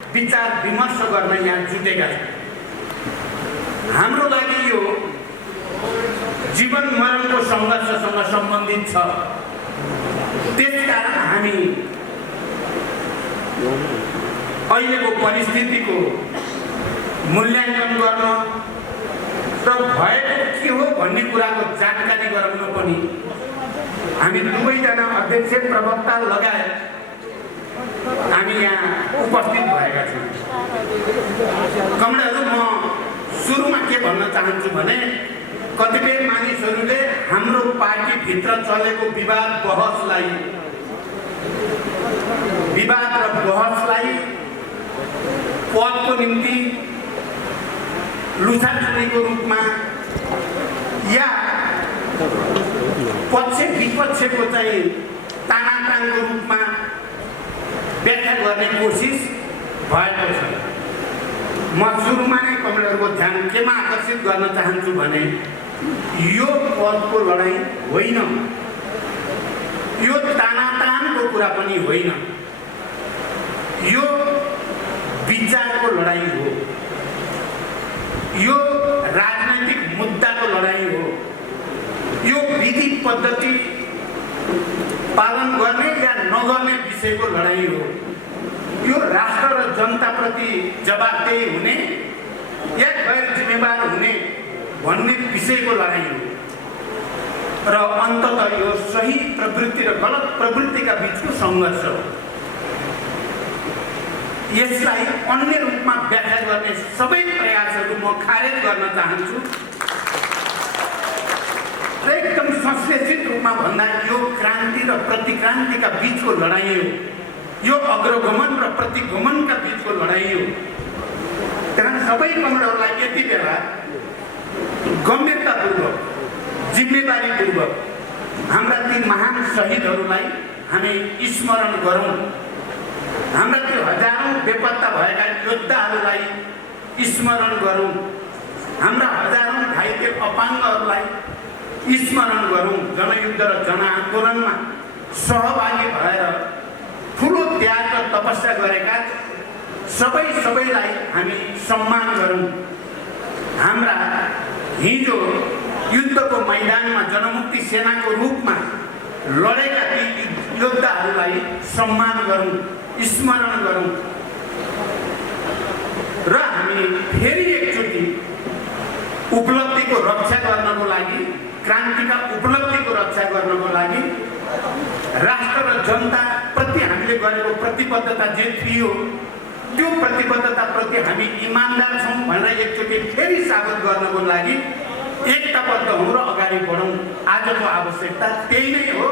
विचार विमर्श गर्न यहाँ जुटेका छौँ। हाम्रो लागि यो जीवन मरणको सङ्घर्षसँग सम्बन्धित छ। त्यसकारण हामी अहिलेको परिस्थितिको मूल्याङ्कन गर्न र भएको के हो भन्ने कुराको जानकारी गराउन पनि हामी दुवैजना अध्यक्ष प्रवक्ता लगायत हामी यहाँ उपस्थित भएका छौँ। कमरेडहरू, म सुरुमा के भन्न चाहन्छु भने कतिपय मानिसहरूले हाम्रो पार्टीभित्र चलेको विवाद र बहसलाई पदको निम्ति लुछाचुरीको रूपमा या पक्ष विपक्षको चाहिँ तानातानको रूपमा व्याख्या गर्ने कोसिस भएको छ। म सुरुमा नै कमरेडहरूको ध्यान केमा आकर्षित गर्न चाहन्छु भने यो पदको लडाईँ होइन, यो तानातानको कुरा पनि होइन, यो विचारको लडाईँ हो, यो राजनैतिक मुद्दाको लडाईँ हो, यो विधि पद्धति पालन गर्ने या नगर्ने विषयको लडाईँ हो, यो राष्ट्र र जनताप्रति जवाबदेही हुने या गैर जिम्मेवार हुने भन्ने विषयको लडाईँ हो र अन्ततः यो सही प्रवृत्ति र गलत प्रवृत्तिका बीचको सङ्घर्ष हो। यसलाई अन्य रूपमा व्याख्या गर्ने सबै प्रयासहरू म खारेज गर्न चाहन्छु र एकदम संश्लेषित रूपमा भन्दा यो क्रान्ति र प्रतिक्रान्तिका बीचको लडाईँ हो, यो अग्रगमन र प्रतिगमनका बीचको लडाईँ हो। त्यहाँ सबै कमरेडहरूलाई यति बेला गम्भीरतापूर्वक जिम्मेवारीपूर्वक हाम्रा ती महान शहीदहरूलाई हामी स्मरण गरौँ, हाम्रा त्यो हजारौँ बेपत्ता भएका योद्धाहरूलाई स्मरण गरौँ, हाम्रा हजारौँ घाइते अपाङ्गहरूलाई स्मरण गरौँ। जनयुद्ध र जनआन्दोलनमा सहभागी भएर ठुलो त्याग र तपस्या गरेका सबैलाई हामी सम्मान गरौँ। हाम्रा हिजो युद्धको मैदानमा जनमुक्ति सेनाको रूपमा लडेका ती योद्धाहरूलाई सम्मान गरौँ, स्मरण गरौँ र हामी फेरि एकचोटि उपलब्धिको रक्षा गर्नको लागि, क्रान्तिका उपलब्धिको रक्षा गर्नको लागि राष्ट्र र जनताप्रति हामीले गरेको प्रतिबद्धता जे थियो त्यो प्रतिबद्धताप्रति हामी इमान्दार छौँ भनेर एकचोटि फेरि साबित गर्नको लागि एकताबद्ध हौँ र अगाडि बढौँ। आजको आवश्यकता त्यही नै हो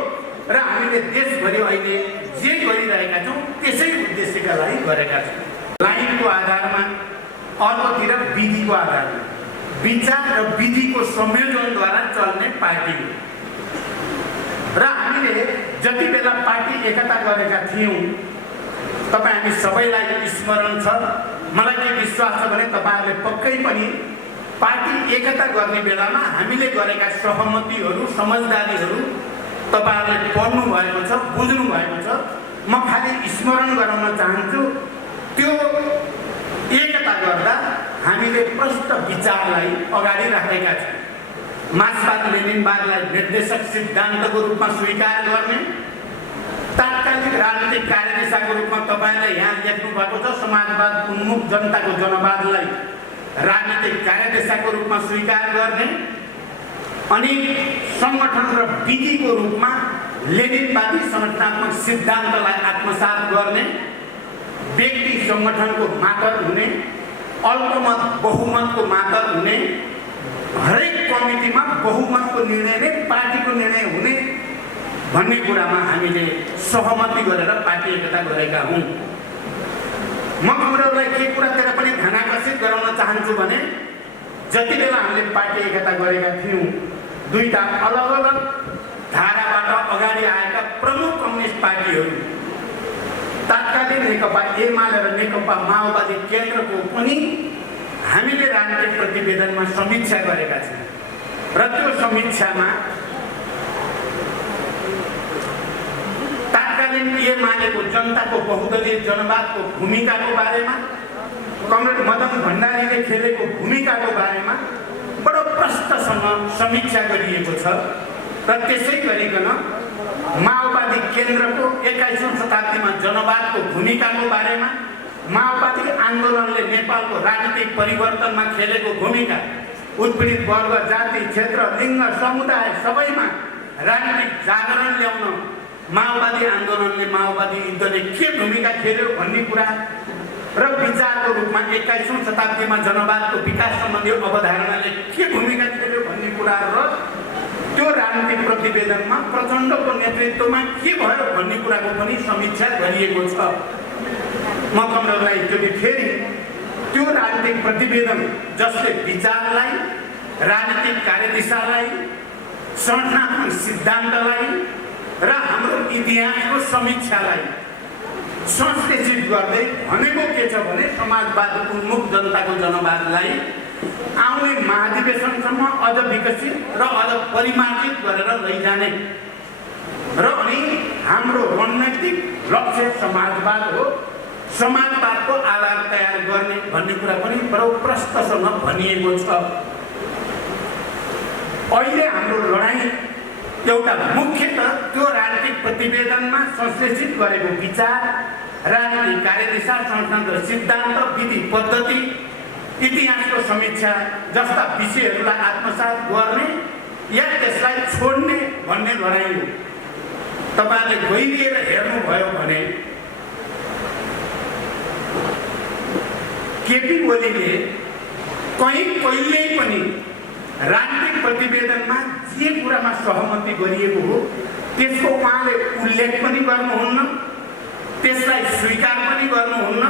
र हामीले देशभरि अहिले जे गरिरहेका छौँ त्यसै उद्देश्यका लागि गरेका छौँ। लाइनको आधारमा, अर्कोतिर विधिको आधारमा, विचार र विधिको संयोजनद्वारा चल्ने पार्टी हो र हामीले जति बेला पार्टी एकता गरेका थियौँ, तपाईँ हामी सबैलाई स्मरण छ। मलाई के विश्वास छ भने तपाईँहरूले पक्कै पनि पार्टी एकता गर्ने बेलामा हामीले गरेका सहमतिहरू, समझदारीहरू तपाईँहरूले पढ्नु भएको छ, बुझ्नु भएको छ। म खालि स्मरण गराउन चाहन्छु, त्यो एकता गर्दा हामीले प्रष्ट विचारलाई अगाडि राखेका छौँ। मार्क्सवाद लेनिनवादलाई निर्देशक सिद्धान्तको रूपमा स्वीकार गर्ने, तात्कालिक राजनीतिक कार्यदिशाको रूपमा तपाईँले यहाँ लेख्नु भएको छ। समाजवाद उन्मुख जनताको जनवादलाई राजनीतिक कार्यदिशाको रूपमा स्वीकार गर्ने अनि सङ्गठन र विधिको रूपमा लेनिनवादी संगठनात्मक सिद्धान्तलाई आत्मसात गर्ने, व्यक्ति सङ्गठनको मातर हुने, अल्पमत बहुमतको मातर हुने, हरेक कमिटीमा बहुमतको निर्णय नै पार्टीको निर्णय हुने भन्ने कुरामा हामीले सहमति गरेर पार्टी एकता गरेका हौँ। म कमरेडहरूलाई के कुरातिर पनि ध्यान आकर्षित गराउन चाहन्छु भने जति बेला हामीले पार्टी एकता गरेका थियौँ, दुईटा अलग अलग धाराबाट अगाडि आएका प्रमुख कम्युनिस्ट पार्टीहरू तत्कालीन नेकपा एमाले र नेकपा माओवादी केन्द्रको पनि हामीले राजनीतिक प्रतिवेदनमा समीक्षा गरेका छौँ र त्यो समीक्षामा तत्कालीन एमालेको जनताको बहुदलीय जनवादको भूमिकाको बारेमा, कमरेड मदन भण्डारीले खेलेको भूमिकाको बारेमा बडो प्रष्टसँग समीक्षा गरिएको छ। र त्यसै गरिकन माओवादी केन्द्रको 21औं शताब्दीमा जनवादको भूमिकाको बारेमा, माओवादी आन्दोलनले नेपालको राजनीतिक परिवर्तनमा खेलेको भूमिका, उत्पीडित वर्ग, जाति, क्षेत्र, लिङ्ग, समुदाय सबैमा राजनीतिक जागरण ल्याउन माओवादी आन्दोलनले, माओवादी युद्धले के भूमिका खेल्यो भन्ने कुरा र विचारको रूपमा 21औं शताब्दीमा जनवादको विकास सम्बन्धी अवधारणाले के भूमिका खेल्यो भन्ने कुरा र त्यो राजनीतिक प्रतिवेदनमा प्रचण्डको नेतृत्वमा के भयो भन्ने कुराको पनि समीक्षा गरिएको छ। म कमरेडलाई एकचोटि फेरि त्यो राजनीतिक प्रतिवेदन जसले विचारलाई, राजनीतिक कार्यदिशालाई, संरचनात्मक सिद्धान्तलाई र हाम्रो इतिहासको समीक्षालाई संश्लेषित गर्दै भनेको के छ भने समाजवाद उन्मुख जनताको जनवादलाई आउने महाधिवेशनसम्म अझ विकसित र अझ परिमार्जित गरेर लैजाने र अनि हाम्रो रणनीतिक लक्ष्य समाजवाद हो, समाजवादको आधार तयार गर्ने भन्ने कुरा पनि बडो प्रष्टसँग भनिएको छ। अहिले हाम्रो लडाईँ एउटा मुख्यतः त्यो राजनीतिक प्रतिवेदनमा संश्लेषित गरेको विचार, राजनीतिक कार्यदिशा, संरचना, सिद्धान्त, विधि पद्धति, इतिहासको समीक्षा जस्ता विषयहरूलाई आत्मसात गर्ने या त्यसलाई छोड्ने भन्ने लडाईँ हो। तपाईले गहिरिएर हेर्नुभयो भने केपी ओलीले कहिले पनि राजनीतिक प्रतिवेदनमा जे कुरामा सहमति गरिएको हो त्यसको उहाँले उल्लेख पनि गर्नुहुन्न, त्यसलाई स्वीकार पनि गर्नुहुन्न।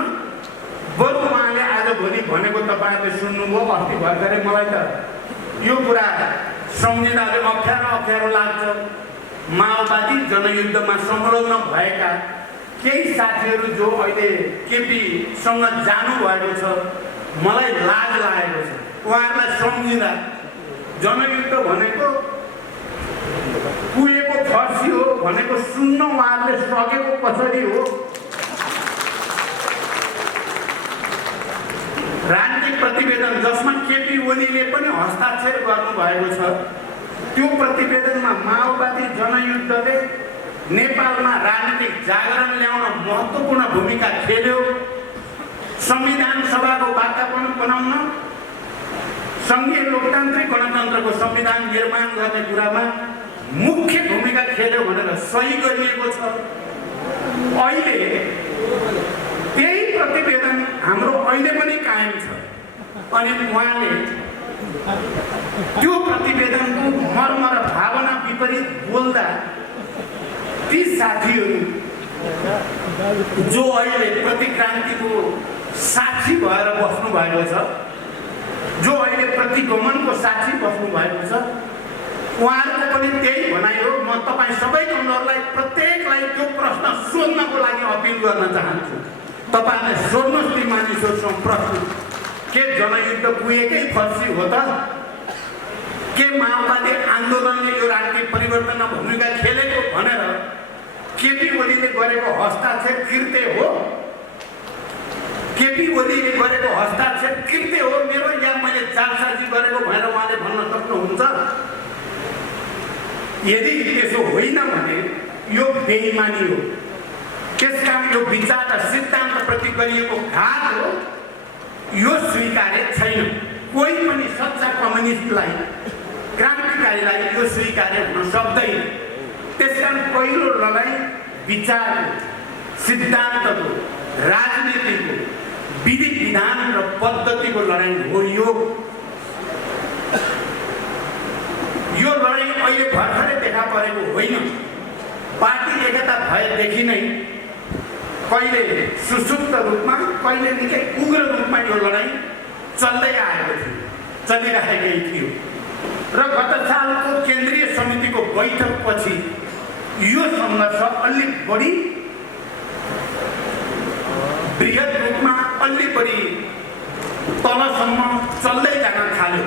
बरु उहाँले आजभोलि भनेको तपाईहरुले सुन्नुभयो, अस्ति भर्खरै मलाई त यो कुरा सम्झिँदाले अप्ठ्यारो लाग्छ। माओवादी जनयुद्धमा संलग्न भएका केही साथीहरू जो अहिले केपीसँग जानुभएको छ, मलाई लाज लागेको छ उहाँहरूलाई सम्झिँदा। जनयुद्ध भनेको कुहेको फर्सी हो भनेको सुन्न उहाँहरूले सकेको कसरी हो। राजनीतिक प्रतिवेदन जसमा केपी ओलीले पनि हस्ताक्षर गर्नुभएको छ, त्यो प्रतिवेदनमा माओवादी जनयुद्धले नेपालमा राजनीतिक जागरण ल्याउन महत्त्वपूर्ण भूमिका खेल्यो, संविधान सभाको वातावरण बनाउन, संघीय लोकतान्त्रिक गणतन्त्रको संविधान निर्माण गर्ने कुरामा मुख्य भूमिका खेल्यो भनेर सही गरिएको छ। अहिले त्यही प्रतिवेदन हाम्रो अहिले पनि कायम छ। अनि उहाँले त्यो प्रतिवेदनको मर्म र भावना विपरीत बोल्दा ती साथीहरू जो अहिले प्रतिक्रान्तिको साक्षी भएर बस्नु भएको छ, जो अहिले प्रतिगमनको साक्षी बस्नु भएको छ, उहाँहरूको पनि त्यही भनाइ हो। म तपाईँ सबै कमरेडलाई प्रत्येकलाई त्यो प्रश्न सोध्नको लागि अपिल गर्न चाहन्छु। तपाईले सोध्नुहोस् ती मानिसहरूसँग प्रश्न, के जनयुद्ध कुहेकै फर्सी हो त? के माओवादी आन्दोलनले यो राजनीतिक परिवर्तनमा भूमिका खेलेको भनेर केपी ओलीले गरेको हस्ताक्षर कृत्य हो? केपी ओलीले गरेको हस्ताक्षर कृत्य हो मेरो, या मैले जालसाजी गरेको भनेर उहाँले भन्न सक्नुहुन्छ? यदि त्यसो होइन भने यो बेइमानी हो। त्यसकारण यो विचार र सिद्धान्त प्रति गरिएको घात हो, यो स्वीकार्य छैन। कोही पनि सच्चा कम्युनिस्टलाई, क्रान्तिकारीलाई यो स्वीकार्य हुन सक्दैन। त्यसकारण पहिलो लडाईँ विचारको, सिद्धान्तको, राजनीतिको, विधि विधान र पद्धतिको लडाईँ हो। यो लडाईँ अहिले भर्खरै देखा परेको होइन। पार्टी एकता भएदेखि नै कहिले सुसुप्त रूपमा, कहिले निकै उग्र रूपमा यो लडाईँ चल्दै आएको थियो, चलिरहेकै थियो। र गत सालको केन्द्रीय समितिको बैठकपछि यो सङ्घर्ष अलि बढी बृहत रूपमा, अलि बढी तलसम्म चल्दै जान थाल्यो।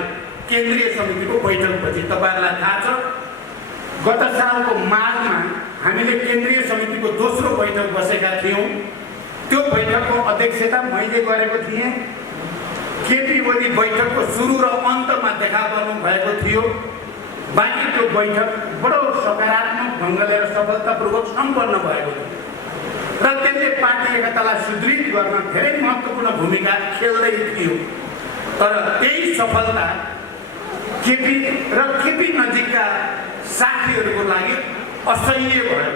केन्द्रीय समितिको बैठकपछि तपाईहरुलाई थाहा छ, गत सालको मार्चमा हामीले केन्द्रीय समितिको दोस्रो बैठक बसेका थियौँ। त्यो बैठकको अध्यक्षता मैले गरेको थिएँ। केपी ओली बैठकको सुरु र अन्तमा देखा गर्नु भएको थियो। बाँकी त्यो बैठक बडो सकारात्मक ढङ्गले र सफलतापूर्वक सम्पन्न भएको थियो र त्यसले पार्टी एकतालाई सुदृढ गर्न धेरै महत्त्वपूर्ण भूमिका खेल्दै थियो। तर त्यही सफलता केपी नजिकका साथीहरूको लागि असह्य भयो।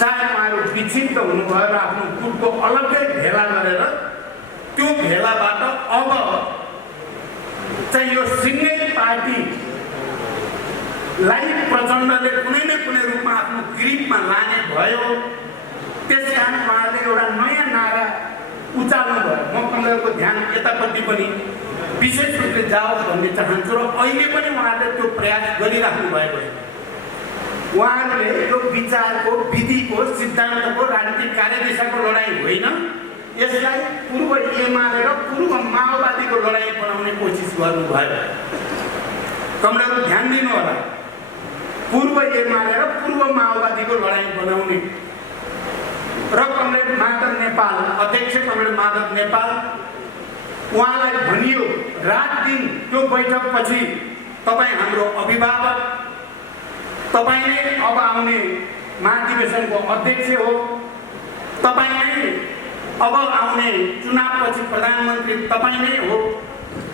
चाहे उहाँहरू विक्षिप्त हुनुभयो र आफ्नो गुटको अलग्गै भेला गरेर त्यो भेलाबाट अब चाहिँ यो सिङ्गै पार्टीलाई प्रचण्डले कुनै न कुनै रूपमा आफ्नो ग्रिपमा लाने भयो। त्यसकारण उहाँले एउटा नयाँ नारा उचाल्नु भयो। म कमलको ध्यान यतापट्टि पनि विशेष रूपले जाओस् भन्ने चाहन्छु र अहिले पनि उहाँले त्यो प्रयास गरिराख्नु भएको छ। उहाँहरूले यो विचारको, विधिको, सिद्धान्तको, राजनीतिक कार्यदिशाको लडाइँ होइन, यसलाई पूर्व एमाले र पूर्व माओवादीको लडाइँ बनाउने कोसिस गर्नुभयो। कमलको ध्यान दिनु होला, पूर्व एमाले र पूर्व माओवादीको लडाइँ बनाउने र कमरेड माधव नेपाल, अध्यक्ष कमरेड माधव नेपाल, उहाँलाई भनियो रात दिन त्यो बैठकपछि तपाईँ हाम्रो अभिभावक, तपाईँ नै अब आउने महाधिवेशनको अध्यक्ष हो, तपाईँ नै अब आउने चुनावपछि प्रधानमन्त्री तपाईँ नै हो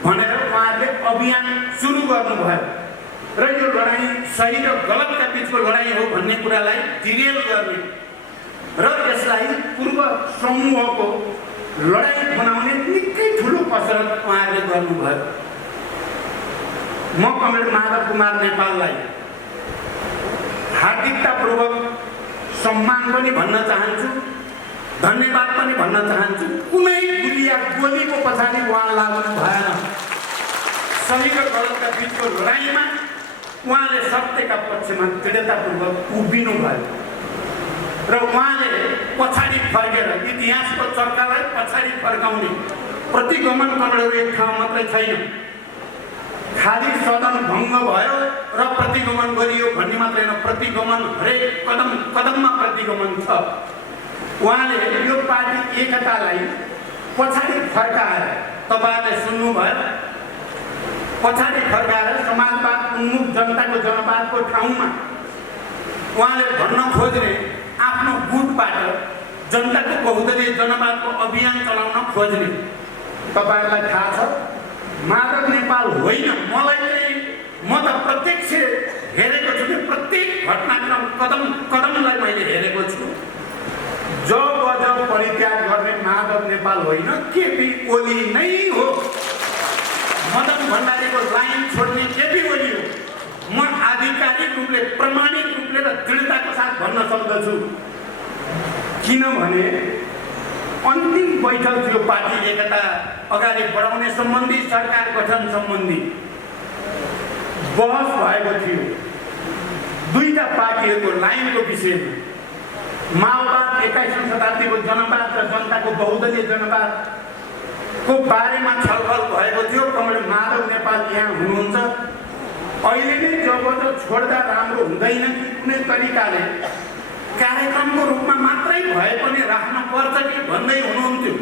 भनेर उहाँहरूले अभियान सुरु गर्नुभयो र यो लडाइँ सही र गलतका बिचको लडाइँ हो भन्ने कुरालाई डिरेल गर्ने र यसलाई पूर्व समूहको लडाइँ बनाउने निकै ठुलो कसरत उहाँहरूले गर्नुभयो। म कमरेड माधव कुमार नेपाललाई हार्दिकतापूर्वक सम्मान पनि भन्न चाहन्छु, धन्यवाद पनि भन्न चाहन्छु। कुनै गुलिया गोलीको पछाडि उहाँ लाग्नु भएन। सही र गलतका बिचको लडाइँमा उहाँले सत्यका पक्षमा दृढतापूर्वक उभिनु भयो र उहाँले पछाडि फर्केर इतिहासको चर्कालाई पछाडि फर्काउने प्रतिगमन कमरेडहरू एक ठाउँ मात्रै छैन। खाली सदन भङ्ग भयो र प्रतिगमन गरियो भन्ने मात्रै होइन, प्रतिगमन हरेक कदममा प्रतिगमन छ। उहाँले यो पार्टी एकतालाई पछाडि फर्काएर, तपाईँहरूले सुन्नुभयो, पछाडि फर्काएर समाजवाद उन्मुख जनताको जनवादको ठाउँमा उहाँले भन्न खोज्ने आफ्नो गुटबाट जनताको बहुदलीय जनवादको अभियान चलाउन खोज्ने। तपाईँहरूलाई थाहा छ, माधव नेपाल होइन, मलाई चाहिँ म त प्रत्यक्ष हेरेको छु कि प्रत्येक घटनाक्रम कदमलाई मैले हेरेको छु। जब परित्याग गर्ने माधव नेपाल होइन, केपी ओली नै हो। मदन भण्डारीको लाइन छोड्ने केपी ओली हो। म आधिकारिक रूपले, प्रमाणिक रूपले र दृढताको साथ भन्न सक्दछु, किनभने अन्तिम बैठक थियो पार्टी एकता अगाडि बढाउने सम्बन्धी, सरकार गठन सम्बन्धी बहस भएको थियो दुईटा पार्टीहरूको लाइनको विषयमा। माओवाद 21औं शताब्दीको जनवाद र जनताको बहुदलीय जनवादको बारेमा छलफल भएको थियो। कमरेड माधव नेपाल यहाँ हुनुहुन्छ। अहिले नै जब छोड्दा राम्रो हुँदैन कि कुनै तरिकाले कार्यक्रमको रूपमा मात्रै भए पनि राख्न पर्छ कि भन्दै हुनुहुन्थ्यो।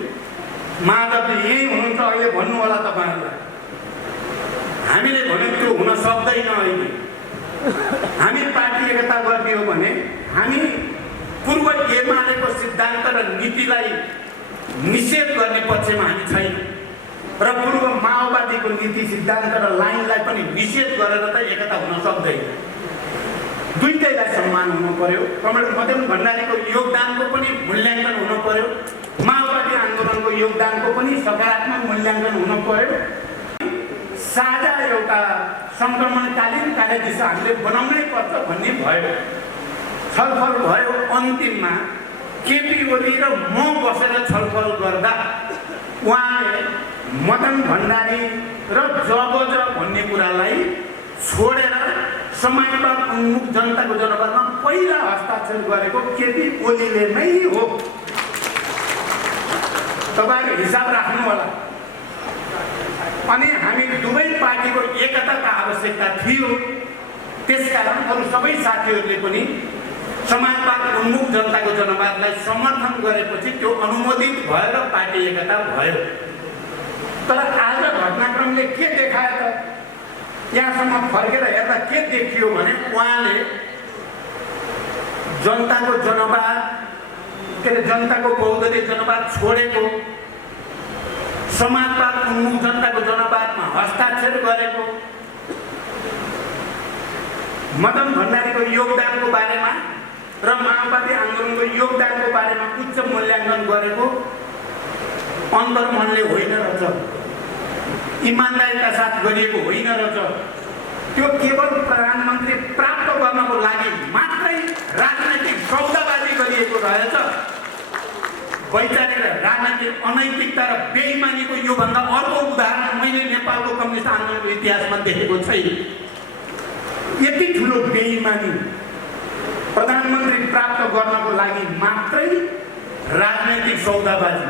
माधवले यही हुनुहुन्छ, अहिले भन्नु होला तपाईँहरूलाई। हामीले भन्यो त्यो हुन सक्दैन। अहिले हामी पार्टी एकता गर्ने हो भने हामी पूर्व एमालेको सिद्धान्त र नीतिलाई निषेध गर्ने पक्षमा हामी छैन र पूर्व माओवादीको नीति सिद्धान्त र लाइनलाई पनि निषेध गरेर त एकता हुन सक्दैन। दुईटैलाई सम्मान हुनु पर्यो। कमरेड मदन भण्डारीको योगदानको पनि मूल्याङ्कन हुनु पर्यो, माओवादी आन्दोलनको योगदानको पनि सकारात्मक मूल्याङ्कन हुनु पर्यो। साझा एउटा सङ्क्रमणकालीन कार्यदिशा हामीले बनाउनै पर्छ भन्ने भयो। छलफल भयो। अन्तिममा केपी ओली र म बसेर छलफल गर्दा उहाँले मदन भण्डारी र जबज भन्ने कुरालाई छोडेर समाजवाद उन्मुख जनताको जनवादमा पहिला हस्ताक्षर गरेको केपी ओलीले नै हो। तपाईँले हिसाब राख्नु होला। अनि हामी दुवै पार्टीको एकताको आवश्यकता थियो। त्यसकारण अरू सबै साथीहरूले पनि समाजवाद उन्मुख जनताको जनवादलाई समर्थन गरेपछि त्यो अनुमोदित भयो र पार्टी एकता भयो। तर आज घटनाक्रमले के देखायो त? यहाँसम्म फर्केर हेर्दा के देखियो भने उहाँले जनताको जनवाद के अरे जनताको बहुदलीय जनवाद छोडेको, समाजवाद उन्मुख जनताको जनवादमा हस्ताक्षर गरेको, मदन भण्डारीको योगदानको बारेमा र माओवादी आन्दोलनको योगदानको बारेमा उच्च मूल्याङ्कन गरेको अन्तर्मनले होइन रहेछ, इमान्दारीका साथ गरिएको होइन रहेछ। त्यो केवल प्रधानमन्त्री प्राप्त गर्नको लागि मात्रै राजनैतिक सौदाबाजी गरिएको रहेछ। वैचारिक राजनैतिक अनैतिकता र बेइमानीको योभन्दा अर्को उदाहरण मैले नेपालको कम्युनिस्ट आन्दोलनको इतिहासमा देखेको छैन। यति ठुलो बेइमानी प्रधानमन्त्री प्राप्त गर्नको लागि मात्रै राजनैतिक सौदाबाजी।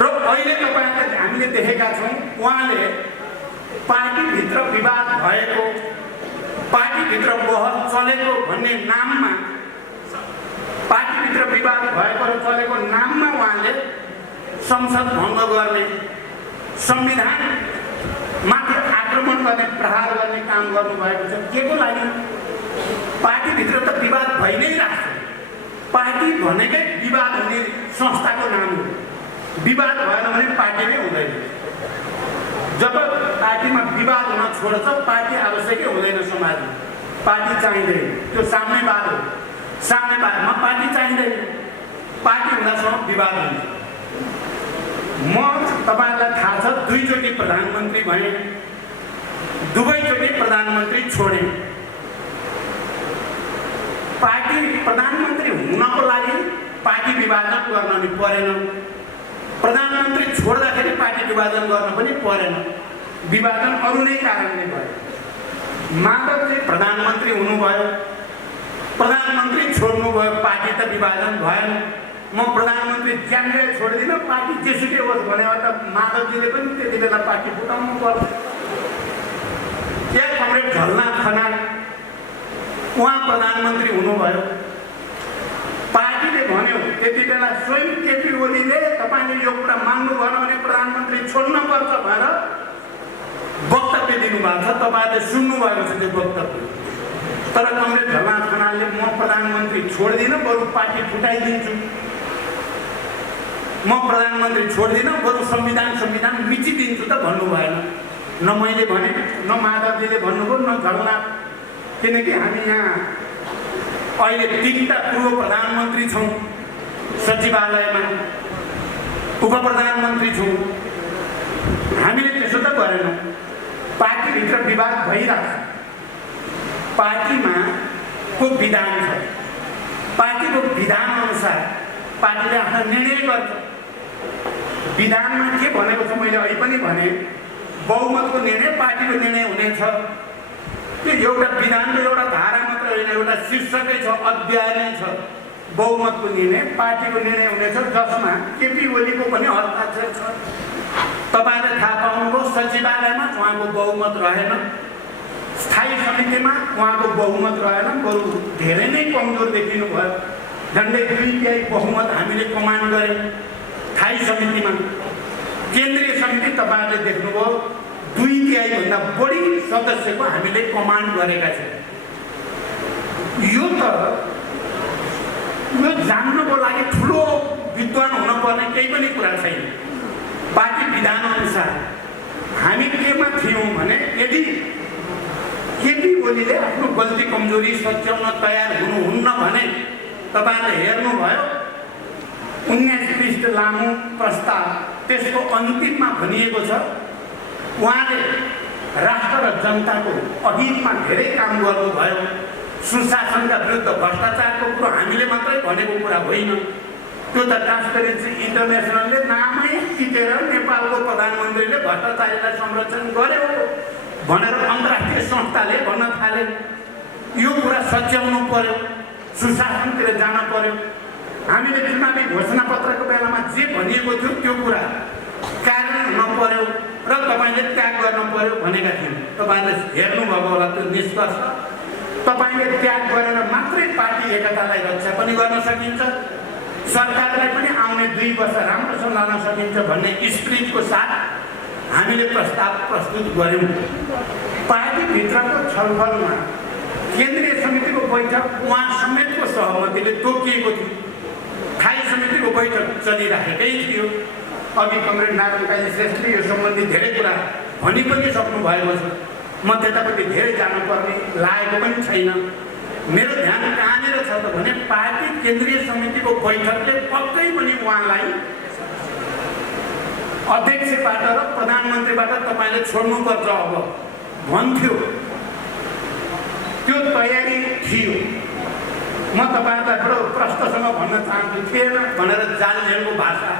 र अहिले तपाईहरुले हामीले देखेका छौं उहाँले पार्टीभित्र विवाद भएको, पार्टीभित्र बहस चलेको भन्ने नाममा, पार्टीभित्र विवाद भएको र चलेको नाममा उहाँले संसद भङ्ग गर्ने, संविधान मात्र आक्रमण गर्ने, प्रहार गर्ने काम गर्नुभएको छ। केको लागि? पार्टीभित्र त विवाद भइ नै राख्छ। पार्टी भनेकै विवाद हुने संस्थाको नाम हो। विवाद भएन भने पार्टी नै हुँदैन। जब पार्टीमा विवाद हुन छोड्छ पार्टी आवश्यकै हुँदैन समाजमा। पार्टी चाहिँदैन, त्यो साम्यवाद हो। साम्यवादमा पार्टी चाहिँदैन, पार्टी हुँदासम्म विवाद हुन्छ। म तपाईहरुलाई थाहा छ दुईचोटि प्रधानमन्त्री भए, दुवैचोटि प्रधानमन्त्री छोडे। पार्टी प्रधानमन्त्री हुनको लागि पार्टी विभाजन गर्न नि परेन, प्रधानमन्त्री छोड्दाखेरि पार्टी विभाजन गर्न पनि परेन। विभाजन अरु नै कारणले भयो। माधवले प्रधानमन्त्री हुनुभयो, प्रधानमन्त्री छोड्नुभयो, पार्टी त विभाजन भएन। म प्रधानमन्त्री ज्याङ्गै छोड्दिन, पार्टी जेसुकै होस् भने त माधवजीले पनि त्यति बेला पार्टी फुटाउनु पर्छ। एक कमरेड झलनाथ खनाल उहाँ प्रधानमन्त्री हुनुभयो। पार्टीले भन्यो त्यति बेला स्वयं केपी ओलीले तपाईले यो कुरा मान्नु भएन भने प्रधानमन्त्री छोड्न पर्छ भनेर वक्तव्य दिनुभएको छ। तपाईले सुन्नु भएको छ त्यो वक्तव्य। तर कमरेड झलनाथ खनालले म प्रधानमन्त्री छोड्दिन, बरु पार्टी फुटाइदिन्छु, म प्रधानमन्त्री छोड्दिन, बरु संविधान मिचिदिन्छु त भन्नु भएन। न मैले भने, न माधवजीले भन्नुभयो, न झलनाथ। किनकि हामी यहाँ अहिले तीनटा पूर्व प्रधानमन्त्री छौं, सचिवालयमा उप प्रधानमन्त्री छौं। हामीले त्यसो त गरेनौं। पार्टीभित्र विवाद भइरहेछ। पार्टीमा को विधान छ, पार्टीको विधान अनुसार पार्टीले आफ्नो निर्णय गर्छ। विधानमा के भनेको छ मैले अहिले पनि भने, बहुमतको निर्णय पार्टीको निर्णय हुनेछ। त्यो एउटा विधानको एउटा धारा मात्र होइन, एउटा शीर्षकै छ, अध्याय नै छ। बहुमतको निर्णय पार्टीको निर्णय हुनेछ, जसमा केपी ओलीको पनि हस्ताक्षर छ। तपाईले थाहा पाउनुभयो सचिवालयमा उहाँको बहुमत रहेन, स्थायी समितिमा उहाँको बहुमत रहेन, बरु धेरै नै कमजोर देखिनु भयो। झन्डै 2 तिहाई बहुमत हामीले कमान्ड गर्यौं स्थायी समितिमा। केन्द्रीय समिति तपाईहरुले देख्नुभयो 2 तिहाई भन्दा बढी सदस्यको हामीले कमान्ड गरेका छौं। यो जान्नको लागि ठुलो विद्वान हुन पर्ने केही पनि कुरा छैन। पार्टी विधान अनुसार हामी केमा थियौं भने, यदि केपी ओलीले आफ्नो गल्ती कमजोरी सच्याउन तयार हुनुहुन्न भने तपाईहरुले हेर्नुभयो 19 पृष्ठ लामो प्रस्ताव, त्यसको अन्तिममा भनिएको छ उहाँले राष्ट्र र जनताको अहितमा धेरै काम गर्नुभयो। सुशासनका विरुद्ध भ्रष्टाचारको कुरो हामीले मात्रै भनेको कुरा होइन। त्यो त ट्रान्सपेरेन्सी इन्टरनेसनलले नामै टिपेर नेपालको प्रधानमन्त्रीले भ्रष्टाचारीलाई संरक्षण गर्यो भनेर अन्तर्राष्ट्रिय संस्थाले भन्न थाले। यो कुरा सच्याउनु पर्यो, सुशासनतिर जान पर्यो। हामीले चुनावी घोषणा पत्रको बेलामा जे भनिएको थियो त्यो कुरा कार्यान्वयन हुन पर्यो र तपाईले त्याग गर्न पर्यो भनेका थियौं। तपाईले हेर्नु भएको होला त्यो निष्कर्ष। तपाईले त्याग गरेर मात्रै पार्टी एकतालाई रक्षा पनि गर्न सकिन्छ, सरकारलाई पनि आउने 2 वर्ष राम्रोसँग लान सकिन्छ भन्ने स्पिरिटको साथ हामीले प्रस्ताव प्रस्तुत गर्यौं। पार्टीभित्रको छलफलमा केन्द्रीय समितिको बैठक उहाँ समेतको सहमतिले तोकिएको थियो। स्थायी समितिको बैठक चलिरहेकै थियो। अघि कमरेड नारायण काजी श्रेष्ठले यो सम्बन्धी धेरै कुरा भनि पनि सक्नु भएको छ। म त्यतापट्टि धेरै जानुपर्ने लागेको पनि छैन। मेरो ध्यान कहाँनिर छ त भने पार्टी केन्द्रीय समितिको बैठकले पक्कै पनि उहाँलाई अध्यक्षबाट र प्रधानमन्त्रीबाट तपाईले छोड्नुपर्छ अब भन्थ्यो। त्यो तयारी थियो। म तपाईहरुलाई बडो प्रश्नसँग भन्न चाहन्छु, थिएन भनेर जालझेलको भाषा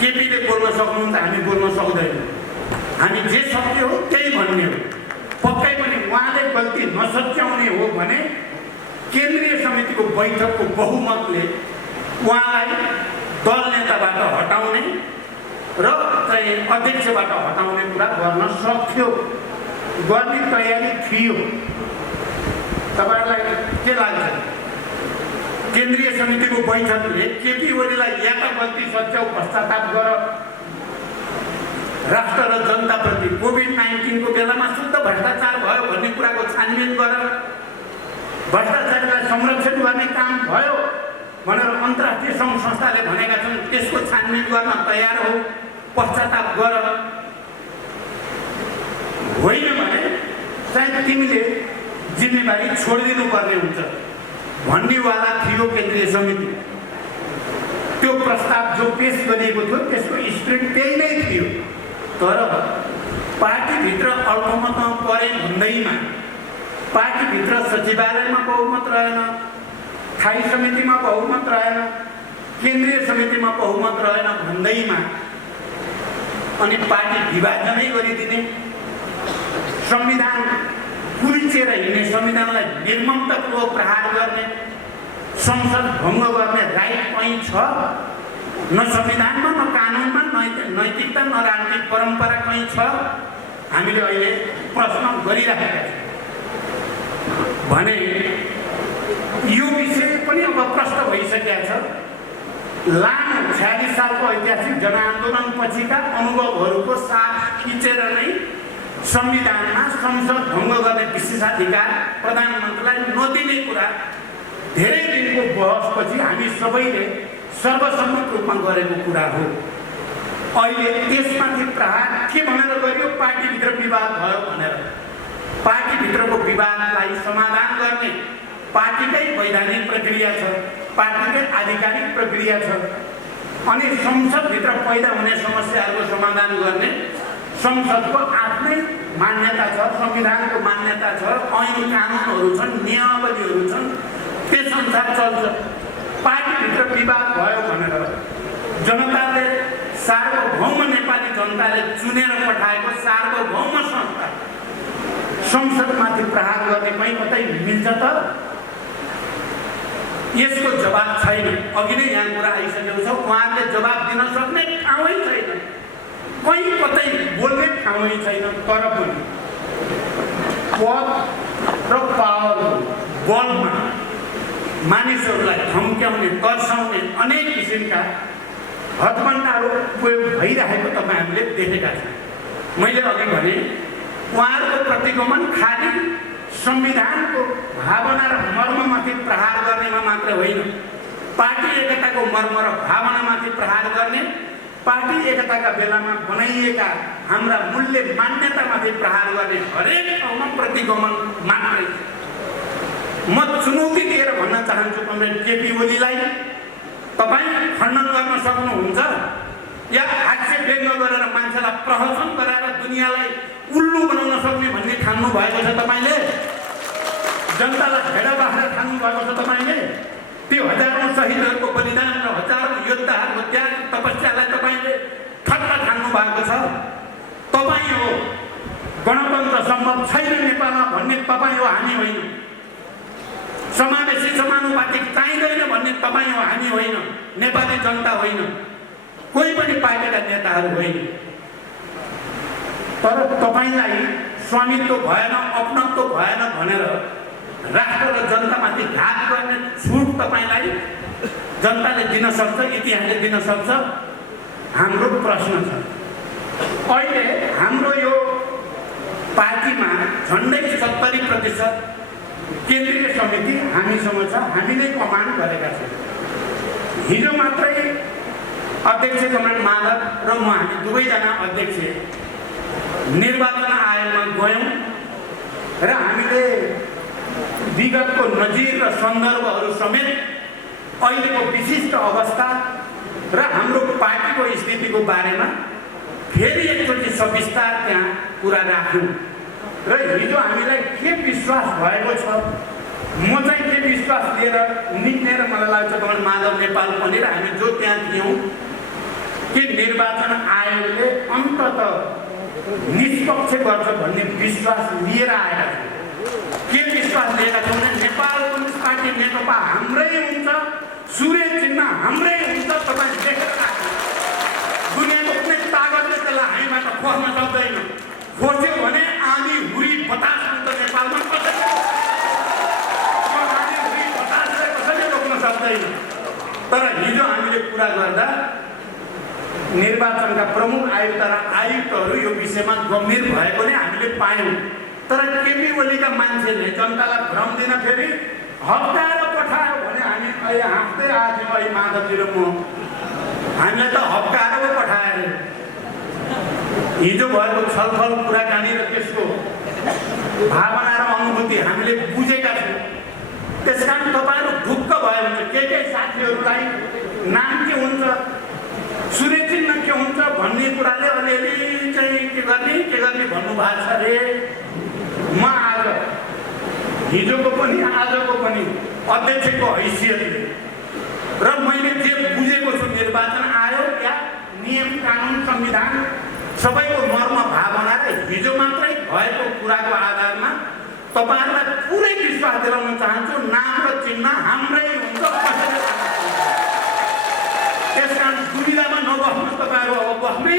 केपीले बोल्न सक्नुहुन्छ, हामी बोल्न सक्दैनौँ। हामी जे सक्यो हो त्यही भन्ने हो। पक्कै पनि उहाँले गल्ती नसच्याउने हो भने केन्द्रीय समितिको बैठकको बहुमतले उहाँलाई दल नेताबाट हटाउने र चाहिँ अध्यक्षबाट हटाउने कुरा गर्न सक्थ्यो, गर्ने तयारी थियो। तपाईहरुलाई के लाग्छ? केन्द्रीय समितिको बैठकले केपी ओलीलाई या त गल्ती सच्याउ, पश्चाताप गर, राष्ट्र र जनताप्रति कोभिड-19 को बेलामा शुद्ध भ्रष्टाचार भयो भन्ने कुराको छानबिन गर, भ्रष्टाचारीलाई संरक्षण गर्ने काम भयो भनेर अन्तर्राष्ट्रिय सङ्घ संस्थाले भनेका छन्, त्यसको छानबिन गर्न तयार हो, पश्चाताप गर। होइन भने चाहिँ तिमीले जिम्मेवारी छोडिदिनु पर्ने हुन्छ भन्नेवाला थियो केन्द्रीय समिति। त्यो प्रस्ताव जो पेश गरिएको थियो त्यसको स्पिरिट त्यही नै थियो। तर पार्टीभित्र अल्पमतमा परे भन्दैमा, पार्टीभित्र सचिवालयमा बहुमत रहेन, स्थायी समितिमा बहुमत रहेन, केन्द्रीय समितिमा बहुमत रहेन भन्दैमा अनि पार्टी विभाजनै गरिदिने, संविधान कुल्चेर हिँड्ने, संविधानलाई निर्ममतापूर्वक प्रहार गर्ने, संसद भङ्ग गर्ने राइट कहीँ छ? न संविधानमा, न कानुनमा, नैतिकता, न राजनीतिक परम्परा कहीँ छ? हामीले अहिले प्रश्न गरिरहेका छौँ भने यो विषय पनि अब प्रश्न भइसकेको छ। लामो 46 सालको ऐतिहासिक जनआन्दोलन पछिका अनुभवहरूको साथ खिचेर नै संविधानमा संसद भङ्ग गर्ने विशेषाधिकार प्रधानमन्त्रीलाई नदिने कुरा धेरै दिनको बहसपछि हामी सबैले सर्वसम्मत रूपमा गरेको कुरा हो। अहिले त्यसमाथि प्रहार के भनेर गरियो? पार्टीभित्र विवाद भयो भनेर। पार्टीभित्रको विवादलाई समाधान गर्ने पार्टीकै वैधानिक प्रक्रिया छ, पार्टीकै आधिकारिक प्रक्रिया छ। अनि संसदभित्र पैदा हुने समस्याहरूको समाधान गर्ने संसदको आफ्नै मान्यता छ, संविधानको मान्यता छ, ऐन कानुनहरू छन्, नियमावलीहरू छन्, त्यसअनुसार चल्छ। पार्टीभित्र विवाद भयो भनेर जनताले, सार्वभौम नेपाली जनताले चुनेर पठाएको सार्वभौम संस्था संसदमाथि प्रहार गर्ने कहीँ कतै मिल्छ त? यसको जवाब छैन। अघि नै यहाँ कुरा आइसकेको छ, उहाँहरूले जवाब दिन सक्ने ठाउँै छैन, कहीँ कतै बोल्ने ठाउँै छैन। तर पनि पद र पावर बलमा मानिसहरूलाई धम्क्याउने, तर्साउने अनेक किसिमका हदबन्दाहरू उपयोग भइरहेको तपाईँहरूले देखेका छन्। मैले अघि भने उहाँहरूको प्रतिगमन खालि संविधानको भावना र मर्ममाथि प्रहार गर्नेमा मात्र होइन, पार्टी एकताको मर्म र भावनामाथि प्रहार गर्ने, पार्टी एकताका बेलामा बनाइएका हाम्रा मूल्य मान्यतामाथि प्रहार गर्ने हरेक ठाउँमा प्रतिगमन मात्रै। म चुनौती दिएर भन्न चाहन्छु कमरेड केपी ओलीलाई, तपाईँ खण्डन गर्न सक्नुहुन्छ या हास्य व्यङ्ग गरेर मान्छेलाई प्रहसन गराएर दुनियाँलाई उल्लु बनाउन सक्ने भन्ने ठान्नु भएको छ तपाईँले? जनतालाई भेडा बाख्रा ठान्नु भएको छ तपाईँले? त्यो हजारौं शहीदहरूको बलिदान र हजारौं योद्धाहरूको त्याग तपस्यालाई तपाईँले ठट्टा ठान्नु भएको छ। तपाईँ हो गणतन्त्र सम्भव छैन नेपालमा भन्ने तपाईँ हो, हामी होइन। समावेशी समानुपातिक चाहिँदैन भन्ने तपाईँ हो, हामी होइन। नेपाली जनता होइन, कोही पनि पार्टीका नेताहरू होइन। तर तपाईँलाई स्वामित्व भएन, अपनत्व भएन भनेर राष्ट्र र जनतामाथि घात गर्ने छुट तपाईलाई जनताले दिन सक्छ, इतिहासले दिन सक्छ? हाम्रो प्रश्न छ। अहिले हाम्रो यो पार्टीमा झन्डै 70% केन्द्रीय समिति हामीसँग छ, हामीले कमान्ड गरेका छौँ। हिजो मात्रै अध्यक्ष कमरेड माधव र म हामी दुवैजना अध्यक्ष निर्वाचन आयोगमा गयौँ र हामीले विगतको नजिर र सन्दर्भहरू समेत अहिलेको विशिष्ट अवस्था र हाम्रो पार्टीको स्थितिको बारेमा फेरि एकचोटि सविस्तार त्यहाँ कुरा राख्यौँ र हिजो हामीलाई के विश्वास भएको छ, म चाहिँ के विश्वास लिएर निक्लेर मलाई लाग्छ कमरेड माधव नेपाल पनि र हामी जो त्यहाँ थियौँ कि निर्वाचन आयोगले अन्ततः निष्पक्ष गर्छ भन्ने विश्वास लिएर आएका छौँ। के विश्वास लिएका छौँ भने नेपाल कम्युनिस्ट पार्टी नेकपा हाम्रै हुन्छ, सूर्य चिन्ह हाम्रै हुन्छ। तपाईँ देखेर दुनियाँको कुनै तागतले त्यसलाई हामीबाट खोज्न सक्दैन। खोज्यो भने आँधी हुरी बतास हुन्छ नेपालमा, कसैले रोक्न सक्दैन। तर हिजो हामीले कुरा गर्दा निर्वाचनका प्रमुख आयुक्त र आयुक्तहरू यो विषयमा गम्भीर भएको नै हामीले पायौँ। तर केपी ओलीका मान्छेले जनतालाई भ्रम दिन फेरि हप्काएर पठायो भने हामी अहिले हाँस्दै आएको थियौँ। अहिले माधवजी र म हामीलाई त हप्काएर पो पठाएर हिजो भएको छलफल कुराकानी र त्यसको भावना र अनुभूति हामीले बुझेका छौँ। त्यस कारण तपाईँहरू ढुक्क भयो भने के साथीहरूलाई नाम के हुन्छ, सूर्य चिन्ह के हुन्छ भन्ने कुराले अलिअलि चाहिँ के गर्ने भन्नुभएको छ अरे। म आज हिजोको पनि आजको पनि अध्यक्षको हैसियतले र मैले जे बुझेको छु निर्वाचन आयोग या नियम कानुन संविधान सबैको मर्म भावना र हिजो मात्रै भएको कुराको आधारमा तपाईँहरूलाई पुरै विश्वास दिलाउन चाहन्छु, नाम र चिन्ह हाम्रै हुन्छ। त्यस कारण दुविधामा नबस्नुहोस् तपाईँहरू, अब बस्नै